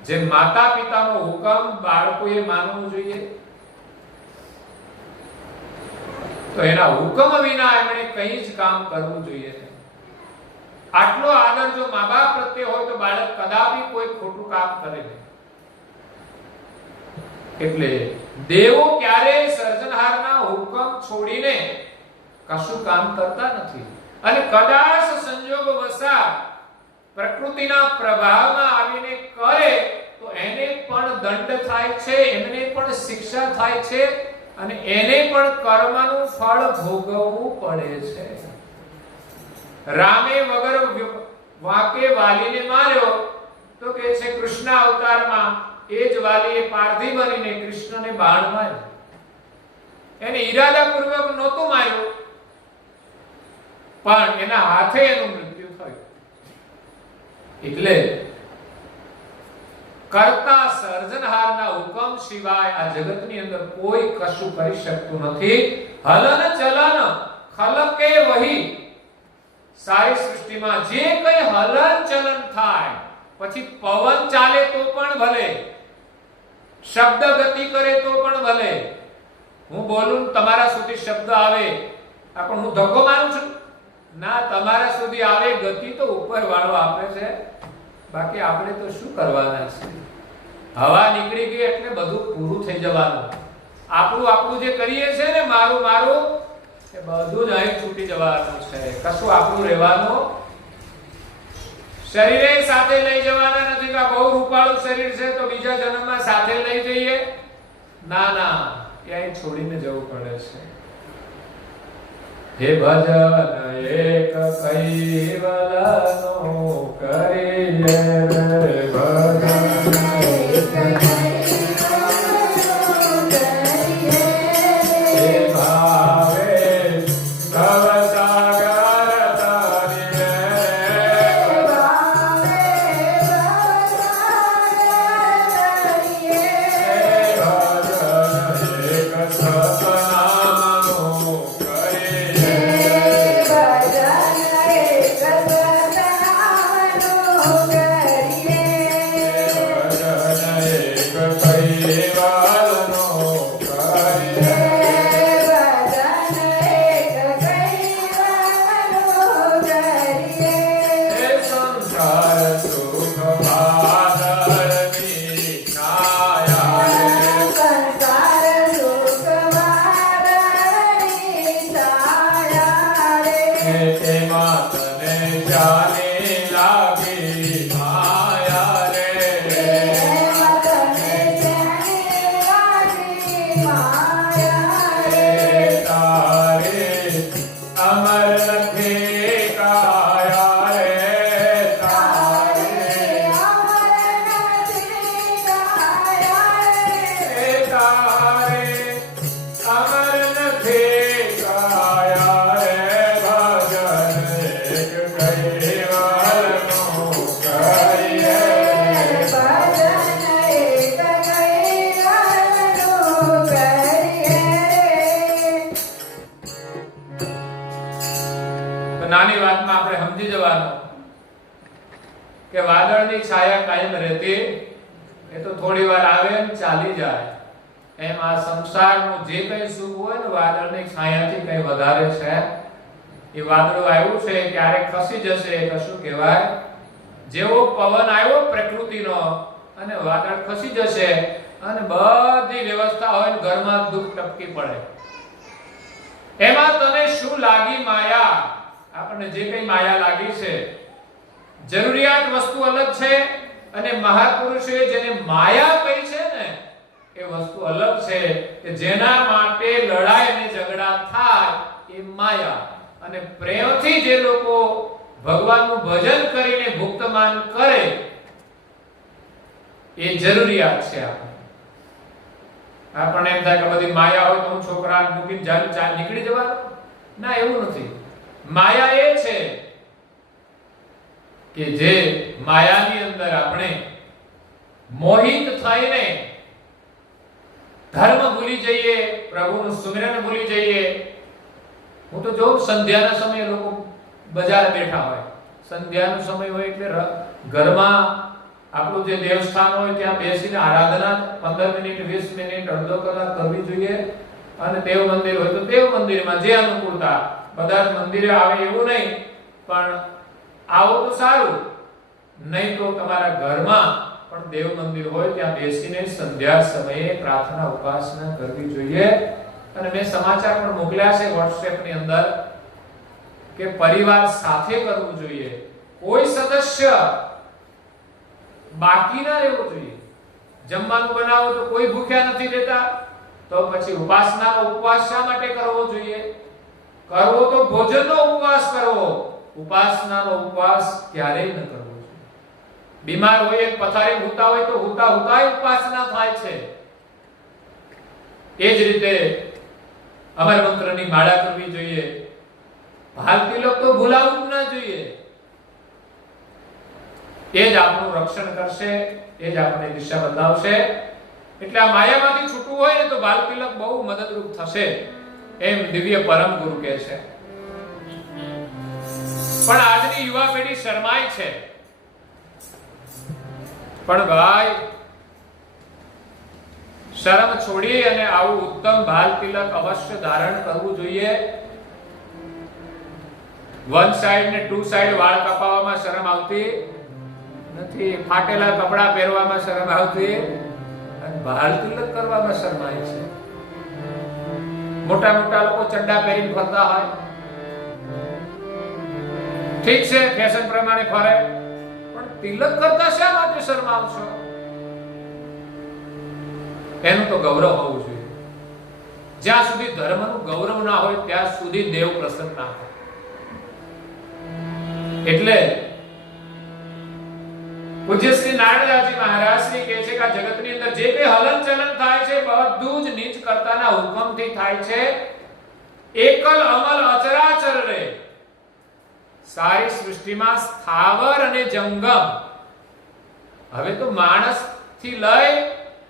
જે માતા પિતાનો હુકમ બાળકોએ માનવું જોઈએ, તો એના હુકમ વિના એમણે કંઈ જ કામ કરવું જોઈએ નહીં. આટલો આદર જો મા બાપ પ્રત્યે હોય તો બાળક કદાપી કોઈ ખોટું કામ કરે નહીં. એટલે દેવો ક્યારેય સર્જનહારના હુકમ છોડીને કશું કામ કરતા નથી. અને કદાચ સંજોગ વસાત પ્રકૃતિના પ્રભાવમાં આવીને કરે તો એને પણ દંડ થાય છે, એમને પણ શિક્ષા થાય છે અને એને પણ કર્મનું ફળ ભોગવવું પડે છે. રામે વગર વાકે વાલીને માર્યો તો કે છે કૃષ્ણ અવતારમાં એ જ વાલીએ પારધી બનીને કૃષ્ણને બાણ માર્યો. એને ઈરાદાપૂર્વક નહોતું માર્યું, પણ એના હાથે એનું મૃત્યુ થયું. એટલે કર્તા સર્જનહારના હુકમ સિવાય આ જગતની અંદર કોઈ કશું કરી શકતું નથી. હલન ચલન ખલકે વહી. સારી સૃષ્ટિમાં જે કંઈ હલન ચલન થાય, પછી પવન ચાલે તો પણ ભલે, શબ્દ ગતિ કરે તો પણ ભલે, હું બોલું તમારા સુધી શબ્દ આવે, પણ હું ધક્કો મારું છું ના, તમારા સુધી આવે ગતિ તો ઉપર વાળો આપે છે. બાકી આપણે તો શું કરવાના છે? હવા નીકળી ગઈ એટલે બધું પૂરું થઈ જવાનું. આપણું જે કરીએ છે ને મારું મારું એ બધું જ અહીં છૂટી જવાનું છે. કશું આપણું રહેવાનું શરીરે સાથે લઈ જવાના નથી. કે બહુ રૂપાળું શરીર છે તો બીજા જન્મમાં સાથે લઈ જઈએ, ના ના, એ અહીં છોડીને જવું પડે છે. હે ભજન એક કૈવલનો કરીએ રે ભજન એક Jai નાની વાતમાં આપણે સમજી જવાનું કે વાદળની છાયા કાયમ રહેતી એ તો થોડી વાર આવે ને ચાલી જાય. એમ આ સંસારનું જે કંઈ સુખ હોય ને વાદળની છાયાથી કંઈ વધારે છે. એ વાદળું આવ્યું છે ક્યારેક ખસી જશે, કશું કહેવાય. જેવો પવન આવ્યો પ્રકૃતિનો અને વાદળ ખસી જશે અને બધી વ્યવસ્થા હોય ઘરમાં દુઃખ ટપકી પડે. એમાં તને શું લાગી માયા? આપણને જે કંઈ માયા લાગી છે, જરૂરિયાત વસ્તુ અલગ છે અને મહાપુરુષે જેને માયા કહી છે ને એ વસ્તુ અલગ છે કે જેના માટે લડાઈ અને ઝઘડા થાય એ માયા. અને પ્રેમથી જે લોકો ભગવાનનું ભજન કરીને ભુક્તમાન કરે એ જરૂરિયાત છે. આપણને એમ થાય કે બધી માયા હોય તો હું છોકરાને મૂકીને ચાલ નીકળી જવાનું. ના, એવું નથી. માયા એ છે કે જે માયાની અંદર આપણે મોહિત થઈને ધર્મ ભૂલી જઈએ, પ્રભુનું સુમિરન ભૂલી જઈએ. હું તો જોઉં સંધ્યાના સમયે લોકો બજાર બેઠા હોય, સંધ્યાનો સમય હોય એટલે ઘરમાં આપણું જે દેવસ્થાન હોય ત્યાં બેસીને આરાધના 15 મિનિટ 20 મિનિટ અડધો કલાક કરવી જોઈએ. અને દેવ મંદિર હોય તો દેવ મંદિરમાં જે અનુકૂળતા, બધા જ મંદિરે આવે એવું નહીં, પણ આવો તો સારું. નહીં તો તમારા ઘરમાં પણ દેવ મંદિર હોય ત્યાં બેસીને સંધ્યા સમયે પ્રાર્થના ઉપાસના કરવી જોઈએ. અને મેં સમાચાર પણ મોકલ્યા છે WhatsApp ની અંદર કે પરિવાર સાથે કરવું જોઈએ. કોઈ સદસ્ય બાકી ના રહેવું જોઈએ. જમવાનું બનાવો તો કોઈ ભૂખ્યા નથી રહેતા, તો પછી ઉપાસનાનો ઉપવાસ શા માટે કરવો જોઈએ? કરવો તો ભોજનનો ઉપવાસ કરવો, ઉપાસનાનો ઉપવાસ ક્યારેય ન કરવો જોઈએ. બીમાર હોય પથારી હુતા હોય તો હુતા ઉપાસના થાય છે. એ જ રીતે અમર મંત્રની માળા કરવી જોઈએ. ભાલ તિલક તો ભૂલાવવું ના જોઈએ. એ જ આપણું રક્ષણ કરશે, એ જ આપણને દિશા બતાવશે. એટલે આ માયામાંથી છૂટવું હોય ને તો ભાલ તિલક બહુ મદદરૂપ થશે, એમ દિવ્ય પરમ ગુરુ કહે છે. પણ આજની યુવા પેઢી શરમાય છે. પણ ભાઈ, શરમ છોડી અને આવું ઉત્તમ ભાલ તિલક અવશ્ય ધારણ કરવું જોઈએ. વન સાઈડ ને ટુ સાઈડ વાળ કપાવવામાં શરમ આવતી નથી, ફાટેલા કપડા પહેરવામાં શરમ આવતી, અને ભાલ તિલક કરવામાં શરમાય છે. મોટા મોટા લોકો ચડ્ડા પહેરીને ફરતા હોય, ઠીક છે, ફેશન પ્રમાણે ફરે, પણ તિલક કરતા શા માટે શરમાવશો? એનું તો ગૌરવ હોવું જોઈએ. જ્યાં સુધી ધર્મનું ગૌરવ ના હોય ત્યાં સુધી દેવ પ્રસન્ન ના હોય. એટલે પૂજ્ય શ્રી નારાયણદાસજી મહારાજ શ્રી કહે છે કે આ જગતની અંદર જે કંઈ હલનચલન થાય છે બધું જ નીચ કર્તાના હુકમથી થાય છે. એકલ અમલ અચરાચર રે સારી સૃષ્ટિમાં સ્થાવર અને જંગમ. હવે તો માણસ થી લઈ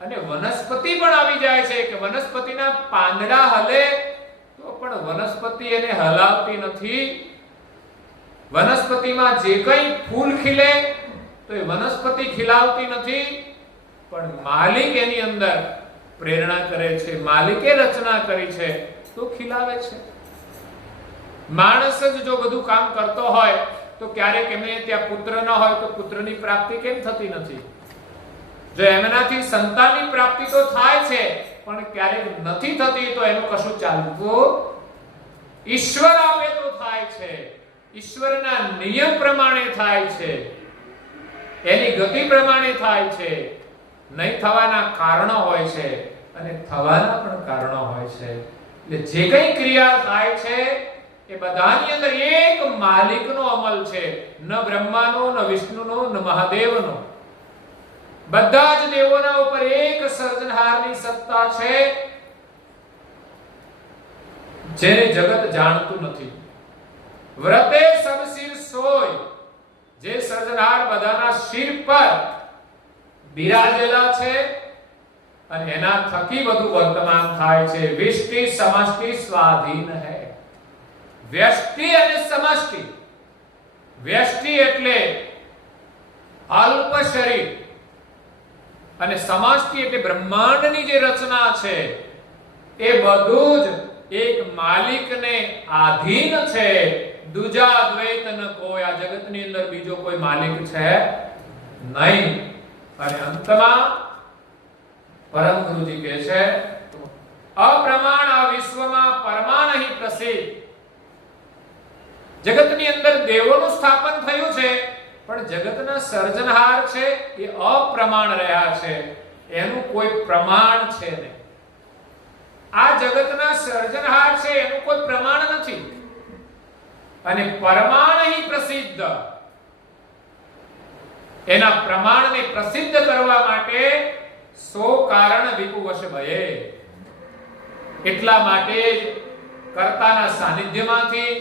અને વનસ્પતિ પણ આવી જાય છે કે વનસ્પતિના પાંદડા હલે તો પણ વનસ્પતિ એને હલાવતી નથી. વનસ્પતિમાં જે કંઈ ફૂલ ખીલે તો એ વનસ્પતિ ખીલાવતી નથી, પણ માલિક એની અંદર પ્રેરણા કરે છે, માલિકે રચના કરી છે તો ખીલાવે છે. માણસ જ જો બધું કામ કરતો હોય તો ક્યારેક એમને ત્યાં પુત્ર ન હોય તો પુત્રની પ્રાપ્તિ કેમ થતી નથી? જો એમનાથી સંતાનની પ્રાપ્તિ તો થાય છે પણ ક્યારેક નથી થતી તો એનું કશું ચાલતું. ઈશ્વર આપે તો થાય છે, ઈશ્વરના નિયમ પ્રમાણે થાય છે, એની ગતિ પ્રમાણે થાય છે. નહીં થવાના કારણો હોય છે અને થવાના પણ કારણો હોય છે. એટલે જે કઈ ક્રિયા થાય છે એ બધાની અંદર એક માલિકનો અમલ છે, ન બ્રહ્માનો, ન વિષ્ણુનો, ન મહાદેવનો. બધા જ દેવોના ઉપર એક સર્જનહારની સત્તા છે, જેને જગત જાણતું નથી. વ્રતે સબ સિર સોય, જે સર્જનહાર બધાના શિર પર બિરાજેલા છે અને એના થકી બધું વર્તમાન થાય છે. વિષ્ટિ સમષ્ટિ સ્વાધીન હૈ. વ્યષ્ટિ અને સમષ્ટિ. વ્યષ્ટિ એટલે અલ્પ શરીર અને સમષ્ટિ એટલે બ્રહ્માંડની જે રચના છે એ બધું જ એક માલિકને આધીન છે. દુજા દ્વૈત ન કોઈ. આ જગતની અંદર બીજો કોઈ માલિક છે નહીં. અને અંતમાં પરમ ગુરુજી કહે છે અપ્રમાણ આ વિશ્વમાં પરમાણ અહીં પ્રસિદ્ધ. જગતની અંદર દેવોનું સ્થાપન થયું છે પણ જગતના સર્જનહાર છે એ અપ્રમાણ રહ્યા છે, એનું કોઈ પ્રમાણ છે નહીં. આ જગતના સર્જનહાર છે એનું કોઈ પ્રમાણ નથી. અને પરમાણ અહીં પ્રસિદ્ધ. એના પ્રમાણને પ્રસિદ્ધ કરવા માટે સો કારણ વિપુવશ ભયે. એટલા માટે કર્તાના સાનિધ્યમાંથી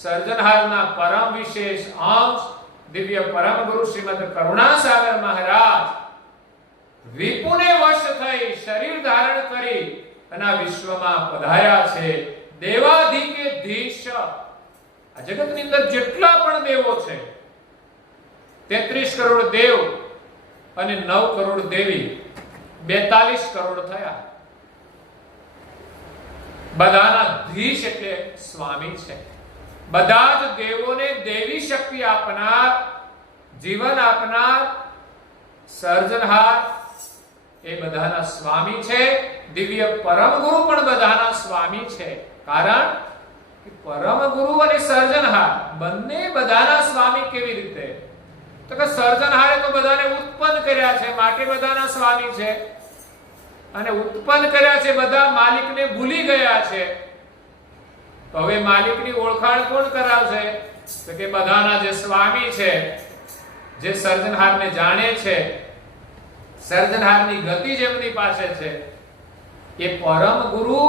સર્જનહારના પરમ વિશેષ અંશ દિવ્ય પરમ ગુરુ શ્રીમદ કરુણાસાગર મહારાજ વિપુને વશ થઈ શરીર ધારણ કરી અને આ વિશ્વમાં પધાર્યા છે. દેવાધિકે ધીશ. આ જગતની અંદર જેટલા પણ દેવો છે 33 કરોડ દેવ અને 9 કરોડ દેવી, 42 કરોડ થયા. બધાના ધીશ એટલે સ્વામી છે. બધા જ દેવોને દેવી શક્તિ આપનાર, જીવન આપનાર, સર્જનહાર એ બધાના સ્વામી છે. દિવ્ય પરમ ગુરુ પણ બધાના સ્વામી છે. કારણ કે પરમ ગુરુ અને સર્જનહાર બંને બધાના સ્વામી. કેવી રીતે? તો કે સર્જનહારે તો બધાને ઉત્પન્ન કર્યા છે માટે બધાના સ્વામી છે, અને ઉત્પન્ન કર્યા છે બધા માલિકને ભૂલી ગયા છે. તો હવે માલિકની ઓળખાણ કોણ કરાવશે? તો કે બધાના જે સ્વામી છે, જે સર્જનહારને જાણે છે, સર્જનહારની ગતિ જેમની પાસે છે, એ પરમ ગુરુ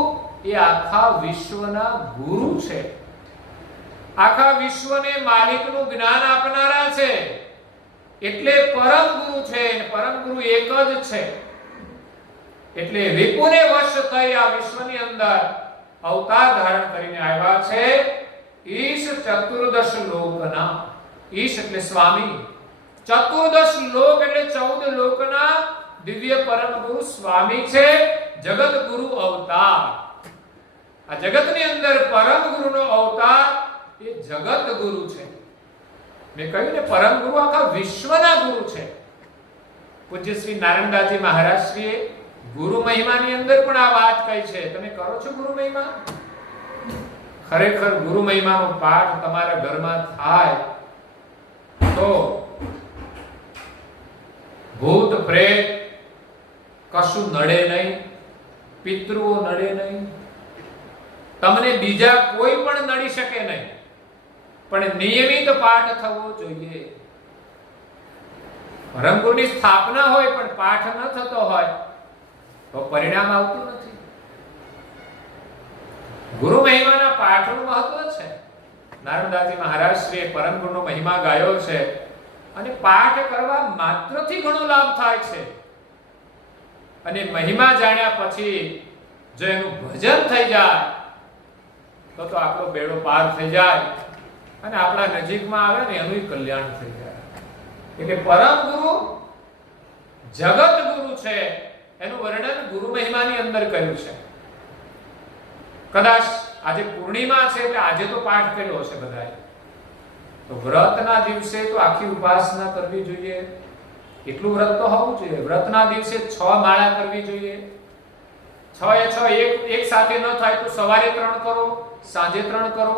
એ આખા વિશ્વના ગુરુ છે. આખા વિશ્વને માલિકનું જ્ઞાન આપનારા છે એટલે પરમ ગુરુ છે. પરમ ગુરુ એક જ છે. એટલે વિપુને વશ થઈ આ વિશ્વની અંદર અવતાર ધારણ કરીને આવ્યા છે. ઈશ ચતુર્દશ લોકના. ઈશ એટલે સ્વામી, ચતુર્દશ લોક એટલે 14 લોકના દિવ્ય પરમ ગુરુ સ્વામી છે. જગત ગુરુ અવતાર. આ જગતની અંદર પરમ ગુરુનો અવતાર એ જગત ગુરુ છે. મેં કહ્યું ને પરમ ગુરુ આખા વિશ્વના ગુરુ છે. પૂજ્ય શ્રી નારાયણદાસજી મહારાજ શ્રીએ ગુરુ મહિમાની અંદર પણ આ વાત કહી છે. તમે કરો છો ગુરુ મહિમા? ખરેખર ગુરુ મહિમાનો પાઠ તમારા ઘરમાં થાય તો ભૂત પ્રેત કશું નડે નહીં, પિતૃઓ નડે નહીં, તમને બીજા કોઈ પણ નડી શકે નહીં. પણ નિયમિત પાઠ થવો જોઈએ. પરમ ગુરુની સ્થાપના હોય પણ પાઠ ન થતો હોય તો પરિણામ આવતું નથી. ગુરુ મહિમાના પાઠનું મહત્વ છે. નારાયણદાસજી મહારાજ શ્રીએ પરમ ગુરુનો મહિમા ગાયો છે અને પાઠ કરવા માત્રથી ઘણો લાભ થાય છે. અને મહિમા જાણ્યા પછી જો એનું ભજન થઈ જાય તો આપણો બેડો પાર થઈ જાય અને આપણા નજીકમાં આવે ને એનું કલ્યાણ થઈ જાય. એટલે પરમ ગુરુ જગત ગુરુ છે એનું વર્ણન ગુરુ મહિમાની અંદર કર્યું છે. કદાચ આજે પૂર્ણિમા છે એટલે આજે તો પાઠ કર્યો હશે બધાએ. તો વ્રતના દિવસે તો આખી ઉપાસના કરવી જોઈએ. એટલું વ્રત તો હોવું જોઈએ. વ્રતના દિવસે 6 માળા કરવી જોઈએ. 6 એ 6 એક સાથે ન થાય તો સવારે 3 કરો, સાંજે 3 કરો.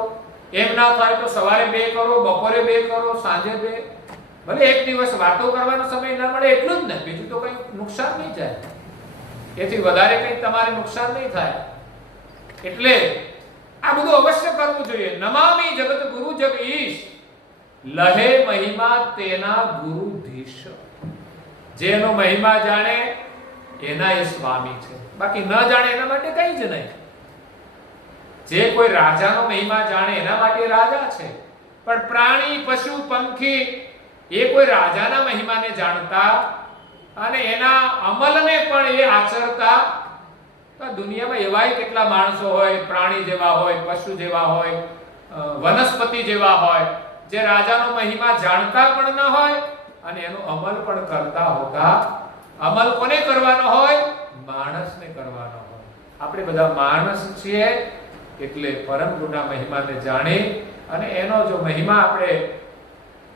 એમ ના થાય તો સવારે 2 કરો, બપોરે 2 કરો, સાંજે 2. ભલે એક દિવસ વાતો કરવાનો સમય ના મળે એટલું જ ને, બીજું તો કઈ નુકસાન નહીં જાય. એથી વધારે કઈ તમારે નુકસાન નહીં થાય. એટલે આ બધું અવશ્ય કરવું જોઈએ. નમામિ જગત ગુરુ જગઈશ, લહે મહિમા તેના ગુરુધીશ. જેનો મહિમા જાણે એના એ સ્વામી છે, બાકી ન જાણે એના માટે કઈ જ નહીં. જે કોઈ રાજાનો મહિમા જાણે એના માટે રાજા છે, પણ પ્રાણી, પશુ, પંખી એ કોઈ રાજાના મહિમાને જાણતા અને એના અમલને પણ એ આચરતા. તો દુનિયામાં એવાય કેટલા માણસો હોય, પ્રાણી જેવા હોય, પશુ જેવા હોય, વનસ્પતિ જેવા હોય, જે રાજાનો મહિમા જાણતા પણ ન હોય અને એનો અમલ પણ કરતા હોતા. અમલ કોને કરવાનો હોય? માણસને કરવાનો હોય. આપણે બધા માણસ છીએ એટલે પરમ ગુરુના મહિમાને જાણી અને એનો જો મહિમા આપણે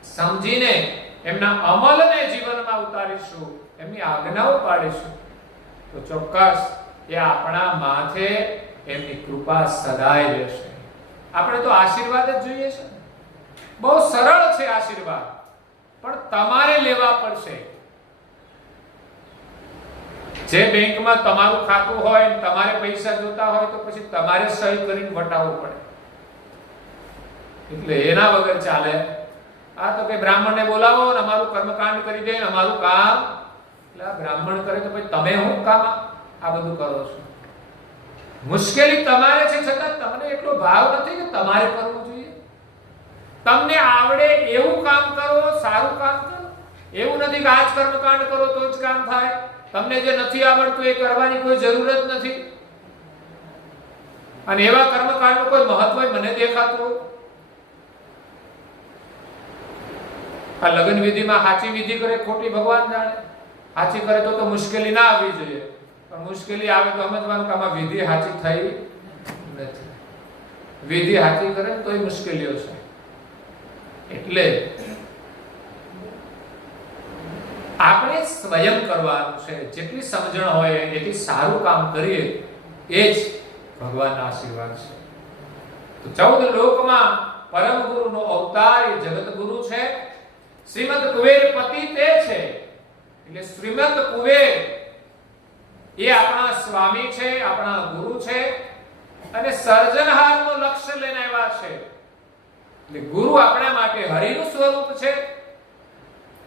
સમજીને એમના અમલને જીવનમાં ઉતારીશું, એમની આજ્ઞાઓ પાડીશું, તો ચોક્કસ એ આપણા માથે એમની કૃપા સદાય રહેશે. આપણે તો આશીર્વાદ જ જોઈએ છે. બહુ સરળ છે આશીર્વાદ, પણ તમારે લેવા પડશે. જે બેંકમાં તમારું ખાતું હોય, તમારે પૈસા જોતા હોય તો પછી તમારે સહી કરીને વટાવવું પડે. એટલે એના વગર ચાલે. આ તો કે બ્રાહ્મણને બોલાવો અને અમારું કર્મકાંડ કરી દે, અમારું કામ. એટલે આ બ્રાહ્મણ કરે તો પછી તમે શું કામ આ બધું કરો છો? મુશ્કેલી તમારે છે, છતાં તમને એટલો ભાવ નથી કે તમારે કરવું જોઈએ. તમને આવડે એવું કામ કરો, સારું કામ કરો. એવું નથી કે આજ કર્મકાંડ કરો તો જ કામ થાય. તમને જે નથી આવડતું એ કરવાની કોઈ જરૂર જ નથી. અને એવા કર્મકાંડનું કોઈ મહત્વ મને દેખાતું. આ લગ્ન વિધિમાં સાચી વિધિ કરે, ખોટી ભગવાન જાણે. સાચી કરે તો મુશ્કેલી ના આવવી જોઈએ, પણ મુશ્કેલી આવે તો સમજવાનું કે આમાં વિધિ સાચી થઈ નથી. વિધિ સાચી કરે તોય મુશ્કેલીઓ છે. એટલે આપણે સ્વયં કરવાનું છે. જેટલી સમજણ હોય એટલી સારું કામ કરીએ એ જ ભગવાનના આશીર્વાદ છે. તો 14 લોકમાં પરમ ગુરુનો અવતાર એ જગત ગુરુ છે. શ્રીમદ કુબેર પતિ તે છે. એટલે શ્રીમદ કુબેર એ આપણા સ્વામી છે, આપણા ગુરુ છે અને સર્જનહારનું લક્ષ્ય લઈને આવ્યા છે. એટલે ગુરુ આપણા માટે હરિનું સ્વરૂપ છે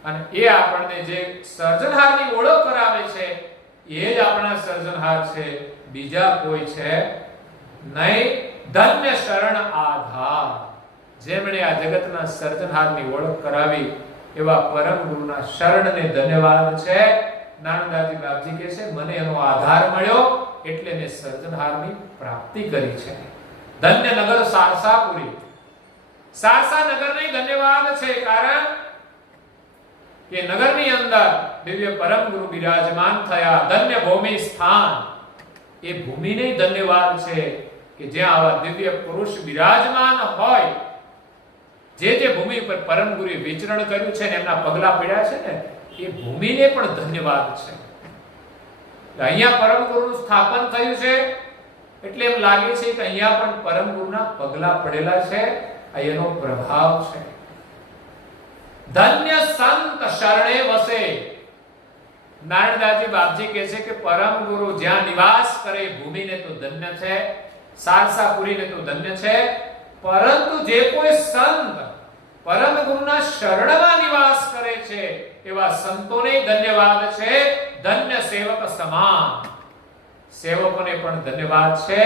અને એ આપણને જે સર્જનહારની ઓળખ કરાવે છે એ જ આપણા સર્જનહાર છે, બીજા કોઈ છે નહીં. ધન્ય શરણ આધાર. જેમણે આ જગતના સર્જનહારની ઓળખ કરાવી એવા પરમ ગુરુના શરણને ધન્યવાદ છે. નાનદાજી બાપજી કહે છે, મને એનો આધાર મળ્યો એટલે મેં સર્જનહારની પ્રાપ્તિ કરી છે. ધન્ય નગર સારસાપુરી. સારસા નગરને ધન્યવાદ છે, કારણ કે નગરની અંદર દિવ્ય પરમ ગુરુ બિરાજમાન થયા. ધન્ય ભૂમિ સ્થાન. એ ભૂમિને ધન્યવાદ છે કે જ્યાં આવા દિવ્ય પુરુષ બિરાજમાન હોય. જે ભૂમિ પર પરમ ગુરુએ વિચરણ કર્યું છે ને એમના પગલા પડ્યા છે ને એ ભૂમિને પણ ધન્યવાદ છે. અહીંયા પરમ ગુરુનું સ્થાપન થયું છે એટલે એમ લાગે છે કે અહીંયા પણ પરમ ગુરુના પગલા પડેલા છે. આ એનો પ્રભાવ છે. ધન્ય સંત શરણે વસે. નારણદાસજી બાપજી કહે છે કે પરમ ગુરુ જ્યાં નિવાસ કરે ભૂમિને તો ધન્ય છે, સારસાપુરીને તો ધન્ય છે, પરંતુ જે કોઈ સંત પરમ ગુરુના શરણમાં નિવાસ કરે છે એવા સંતોને ધન્યવાદ છે. ધન્ય સેવક સમાન. સેવકોને પણ ધન્યવાદ છે.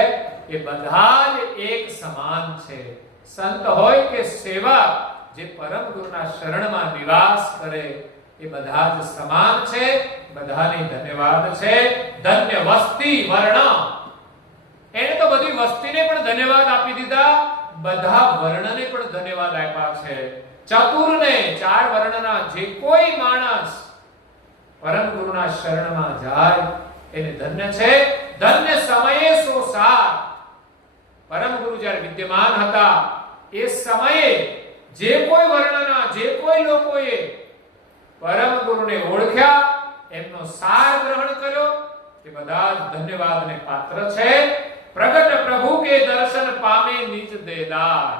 એ બધા જ એક સમાન છે. સંત હોય કે સેવક, જે પરમ ગુરુના શરણમાં નિવાસ કરે એ બધા જ સમાન છે. બધાને ધન્યવાદ છે. ધન્ય વસ્તી વર્ણ. એને તો બધી વસ્તીને પણ ધન્યવાદ આપી દીધા, બધા વર્ણને પણ ધન્યવાદ આપ્યા છે. ચતુરને, 4 વર્ણના જે કોઈ પરમ ગુરુના શરણમાં જાય એને ધન્ય છે. ધન્ય સમયે સો સાર. પરમ ગુરુ જ્યારે વિદ્યમાન હતા એ સમયે જે કોઈ વર્ણના જે કોઈ લોકોએ પરમ ગુરુને ઓળખ્યા, એમનો સાર ગ્રહણ કર્યો, તે બધા જ ધન્યવાદને પાત્ર છે. પ્રગટ પ્રભુ કે દર્શન પામે નિજ દેદાર.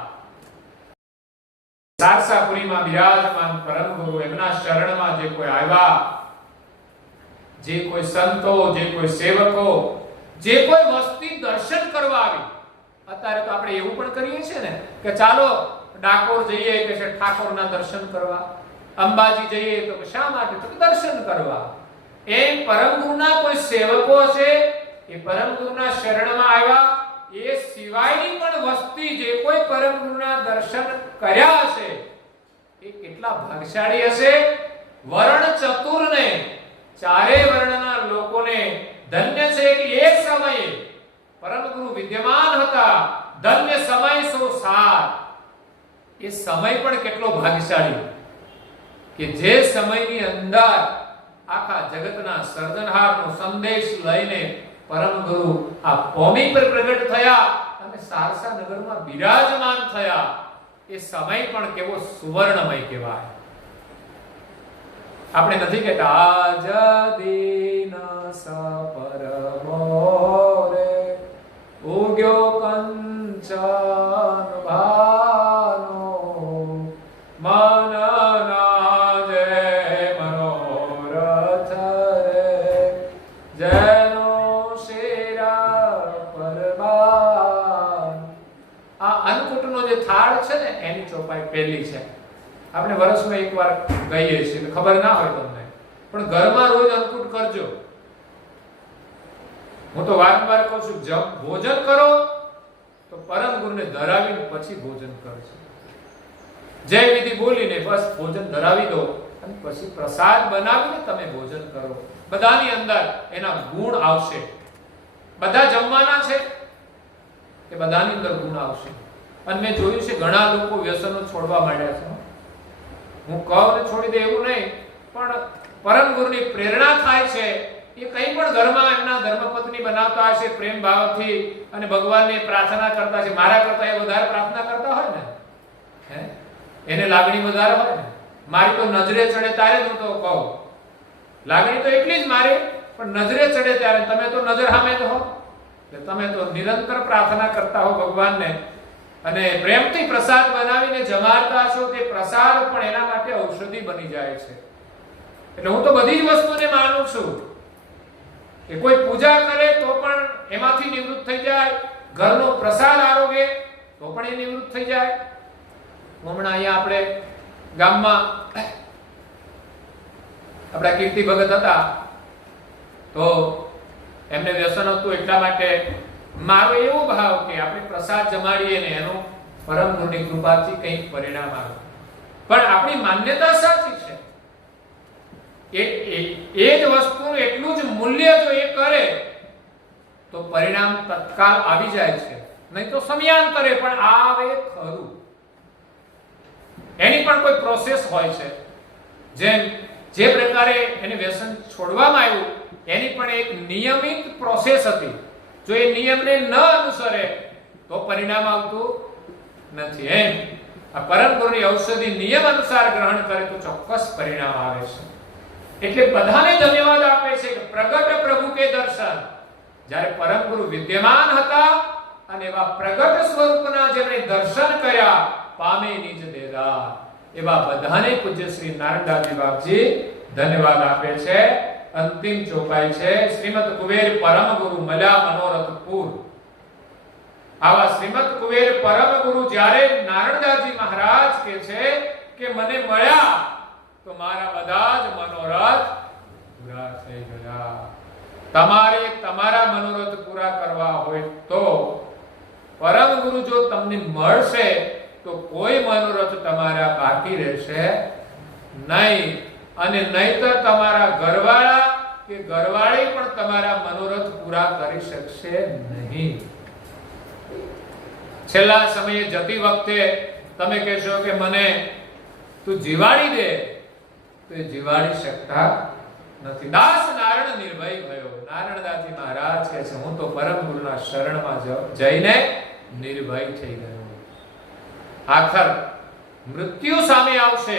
સારસાપુરીમાં બિરાજમાન પરમ ગુરુ એમના શરણમાં જે કોઈ આવ્યા, જે કોઈ સંતો, જે કોઈ સેવકો, જે કોઈ વસ્તી દર્શન કરવા આવી. અત્યારે તો આપણે એવું પણ કરીએ છીએ ને કે ચાલો ડાકોર જઈએ કે છે ઠાકોરના દર્શન કરવા, અંબાજી જઈએ તો કે શા માટે, તો દર્શન કરવા. એમ પરમ ગુરુના કોઈ સેવકો છે, એ પરમ ગુરુના શરણમાં આવ્યા, એ સિવાયની પણ વસ્તી જે કોઈ પરમ ગુરુના દર્શન કર્યા છે એ કેટલા ભાગ્યશાળી હશે. વર્ણ ચતુરને, ચારે વર્ણના લોકોને ધન્ય છે કે એક સમયે પરમ ગુરુ વિદ્યમાન હતા. ધન્ય સમય સો સાર. એ સમય પણ કેટલો ભાગ્યશાળી કે જે સમયની અંદર આખા જગતના સર્જનહારનો સંદેશ લઈને પરમ ગુરુ આ ભૂમિ પર પ્રગટ થયા અને સારસા નગરમાં બિરાજમાન થયા. એ સમય પણ કેવો સુવર્ણમય કહેવાય. આપણે નથી કહેતા આજ દિન સપરમો રે ઉગ્યો કંચન ભાનો મન નાજે મનોરથ રે જેનો શિરા પરમાન. આ અન્નકૂટનો જે થાળ છે ને એની ચોપાઈ પહેલી છે. આપણે વર્ષમાં એકવાર ગઈએ છીએ, ખબર ના હોય તમને, પણ ઘરમાં રોજ અન્નકૂટ કરજો. હું તો વારંવાર કહું છું, ભોજન કરો તો પરમ ગુરુને ધરાવીને પછી ભોજન કરજો. જય વિધિ બોલીને બસ ભોજન ધરાવી દો અને પછી પ્રસાદ બનાવીને તમે ભોજન કરો. બધાની અંદર એના ગુણ આવશે. બધા જમવાના છે કે બધાની અંદર ગુણ આવશે. અને મેં જોયું છે ઘણા લોકો વ્યસનો છોડવા માંડ્યા છે. હું કહું ને છોડી દે એવું નહીં, પણ પરમ ગુરુની પ્રેરણા થાય છે. એ કંઈ પણ ઘરમાં એમના ધર્મપત્ની બનાવતા હશે પ્રેમ ભાવથી અને ભગવાનને પ્રાર્થના કરતા છે. મારા કરતા એ વધારે પ્રાર્થના કરતા હોય ને, હે, એને લાગણી વધારે હોય ને. મારી તો નજરે ચડે ત્યારે હું તો કહું, લાગણી તો એટલી જ મારે, પણ નજરે ચડે ત્યારે તમે તો નજર સામે જ હો, તમે તો નિરંતર પ્રાર્થના કરતા હો ભગવાનને અને પ્રેમથી પ્રસાદ બનાવીને જમાડતા છો. તે પ્રસાદ પણ એના માટે ઔષધિ બની જાય છે. એટલે હું તો બધી જ વસ્તુને માનું છું કે કોઈ પૂજા કરે તો પણ એમાંથી નિવૃત્ત થઈ જાય, ઘરનો પ્રસાદ આરોગે તો પણ એ નિવૃત્ત થઈ જાય. હમણાં અહીંયા આપણે ગામમાં આપણા કીર્તિ ભગત હતા, તો એમને વ્યસન હતું, એટલા માટે મારો એવો ભાવ કે આપણે પ્રસાદ જમાડીએ ને એનું પરમ ગુરુની કૃપાથી કંઈક પરિણામ આવે. પણ આપણી માન્યતા સાચી છે, એ જ વસ્તુનું એટલું જ મૂલ્ય જો એ કરે તો પરિણામ તત્કાલ આવી જાય છે, નહીં તો સમયાંતરે પણ આવે ખરું. એની પણ કોઈ પ્રોસેસ હોય છે. જેમ જે પ્રકારે એને વ્યસન છોડવામાં આવ્યું એની પણ એક નિયમિત પ્રોસેસ હતી. જો એ નિયમને ન અનુસરે તો પરિણામ આવતું નથી. એમ આ પરમ ગુરુની ઔષધિ નિયમ અનુસાર ગ્રહણ કરે તો ચોક્કસ પરિણામ આવે છે. એટલે બધાને ધન્યવાદ આપે છે કે પ્રગટ પ્રભુ કે દર્શન. જ્યારે પરમ ગુરુ વિદ્યમાન હતા અને એવા પ્રગટ સ્વરૂપના જેમણે દર્શન કર્યા, પામે નિજ દેદાર. એવા બધાને પૂજ્ય શ્રી નારણદાસજી બાપજી ધન્યવાદ આપે છે. અંતિમ ચોપાઈ છે શ્રીમદ કુબેર પરમ ગુરુ મળ્યા મનોરથપુર. આવા શ્રીમદ કુબેર પરમ ગુરુ જ્યારે નારણદાસજી મહારાજ કહે છે કે મને મળ્યા તો મારા બધા જ મનોરથ પૂરા થઈ ગયા. તમારે તમારા મનોરથ પૂરા કરવા હોય તો પરમ ગુરુ જો તમને મળશે તો કોઈ મનોરથ તમારા બાકી રહેશે નહીં. અને નહીતર તમારા ઘરવાળા કે ઘરવાળી પણ તમારા મનોરથ પૂરા કરી શકશે નહીં. છેલ્લા સમયે જતી વખતે તમે કહેશો કે મને તું જીવાડી દે, તો એ જીવાડી શકતા નથી. દાસ નારણ નિર્ભય ભયો. નારણદાસજી મહારાજ કહે છે હું તો પરમ ગુરુના શરણમાં જઈને નિર્ભય થઈ ગયો. આખર મૃત્યુ સામે આવશે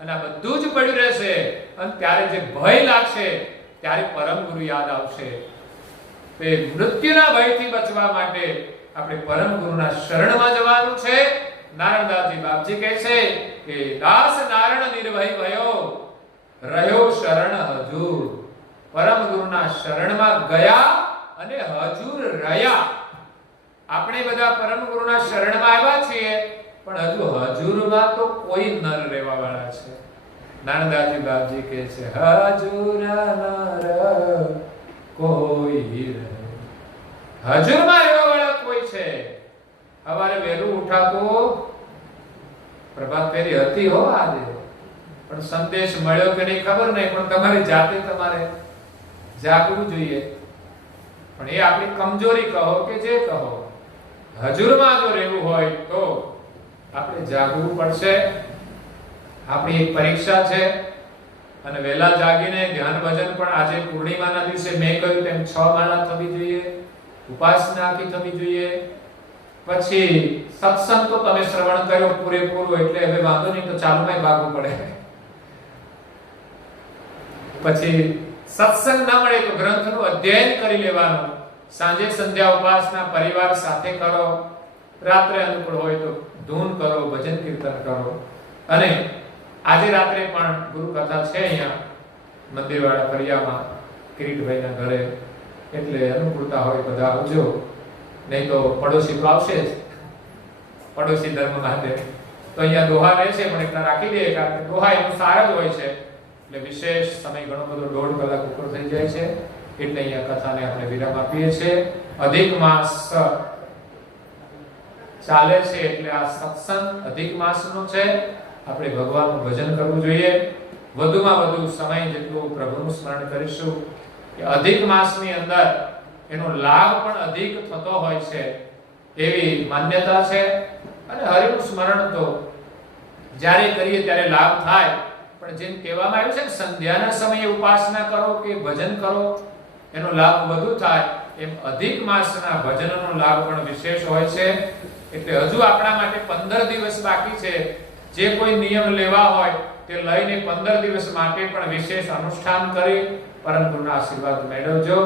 અને આ બધું જ પડ્યું રહેશે અને ત્યારે જે ભય લાગશે ત્યારે પરમ ગુરુ યાદ આવશે. તે મૃત્યુના ભયથી બચવા માટે આપણે પરમ ગુરુના શરણમાં જવાનું છે. નારણદાસજી બાપજી કહે છે કે દાસ નારણ નિર્ભય ભયો રહ્યો શરણ હજૂર. પરમ ગુરુના શરણમાં ગયા અને હજૂર રહ્યા. આપણે બધા પરમ ગુરુના શરણમાં આવ્યા છીએ પણ હજુ હજૂરમાં તો કોઈ નર રહેવા વાળા છે. નારણદાસજી બાપજી કહે છે હજૂર નર કોઈ રહે. હજૂરમાં રહેવા વાળા કોઈ છે. સવારે વહેલું ઉઠાતું પ્રભાત ફેરી હતી હો આજે, પણ સંદેશ મળ્યો કે નહીં ખબર નહીં, પણ તમારી જાતે તમારે જાગવું જોઈએ. પણ એ આપણી કમજોરી કહો કે જે કહો, હજુરમાં જો રહેવું હોય તો આપણે જાગવું પડશે. આપણી એક પરીક્ષા છે અને વહેલા જાગીને ધ્યાન ભજન પણ આજે પૂર્ણિમાના દિવસે મેં કહ્યું તેમ 6 માળા થવી જોઈએ, ઉપાસના આખી થવી જોઈએ. પછી સત્સંગ તો તમે શ્રવણ કર્યો પૂરેપૂરું એટલે હવે વાંધો નહીં, તો ચાલુમાં ભાગવું પડે. પછી સત્સંગ ના મળે તો ગ્રંથનું અધ્યયન કરી લેવાનું. સાંજે સંધ્યા ઉપાસના પરિવાર સાથે કરો. રાત્રે અનુકૂળ હોય તો ધૂન કરો, ભજન કીર્તન કરો. અને આજે રાત્રે પણ ગુરુ કથા છે અહીંયા મંદિરવાળા ફરિયામાં કિરીટભાઈના ઘરે, એટલે અનુકૂળતા હોય બધા આવજો. નહીં તો પડોશી તો આવશે જ, પડોશી ધર્મ માટે. તો અહીંયા દોહા રહે છે પણ એટલા રાખી દે, કારણ કે દોહા એનું સારા જ હોય છે. એટલે વિશેષ સમય ઘણો બધો 1.5 કલાક ઉપર થઈ જાય છે, એટલે અહીંયા કથાને આપણે વિરામ આપીએ છીએ. અધિક માસ ચાલે છે એટલે આ સત્સંગ અધિક માસનો છે. આપણે ભગવાનનું ભજન કરવું જોઈએ. વધુમાં વધુ સમય જેટલું પ્રભુનું સ્મરણ કરીશું કે અધિક માસની અંદર એનો લાભ પણ અધિક થતો હોય છે એવી માન્યતા છે. અને હરિનું સ્મરણ તો જ્યારે કરીએ ત્યારે લાભ થાય, પણ જેમ કહેવામાં આવ્યું છે ને સંધ્યાના સમયે ઉપાસના કરો કે ભજન કરો એનો લાભ વધુ થાય, એમ અધિક માસના ભજનનો લાભ પણ વિશેષ હોય છે. એટલે હજુ આપણા માટે 15 દિવસ બાકી છે. જે કોઈ નિયમ લેવા હોય તે લઈને 15 દિવસ માટે પણ વિશેષ અનુષ્ઠાન કરી પરમ ગુરુના આશીર્વાદ મેળવજો.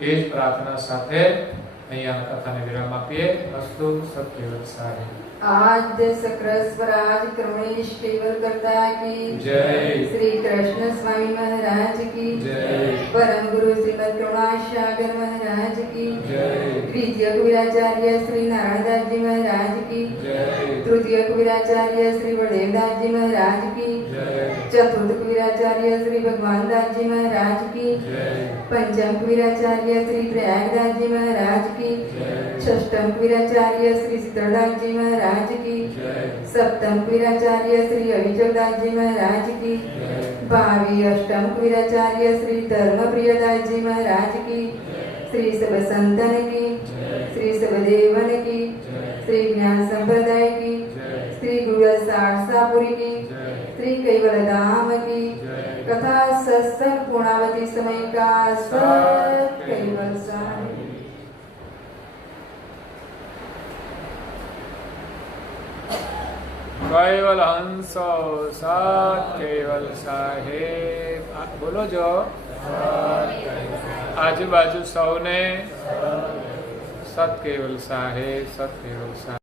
એ જ પ્રાર્થના સાથે અહીંયા કથાને વિરામ આપીએ. અસ્તુ સત્યવત્સાય. आद्य सक्र स्वराज क्रमणेश केवल करता की जय. श्री कृष्ण स्वामी महाराज की जय. परम गुरु श्रीमद करुणासागर महाराज की जय. द्वितीय कबीराचार्य श्री नारायणदास जी महाराज की जय. तृतीय कबीराचार्य श्री बलदेवदास जी महाराज की जय. चतुर्थ कबीराचार्य श्री भगवान दास जी महाराज की जय. पंचम कबीराचार्य श्री प्रयागदास जी महाराज की जय. षष्ठम कबीराचार्य श्री सीतलदास जी महाराज की जय. सप्तम कबीराचार्य श्री अविचलदास जी महाराज की जय. भावी अष्टम कबीराचार्य श्री धर्मप्रियदास जी महाराज की श्री सब संतन की श्री सबदेवन की श्री ज्ञान संप्रदाय की श्री गुरु सारसापुरी की श्री कैवल धाम की कथा सत्संग पूर्णावती समय का सत कैवल साहिब. कैवल हंसो सत केवल साहेब. बोलो जो आजू बाजू सौने सत केवल साहेब, सत केवल साहेब.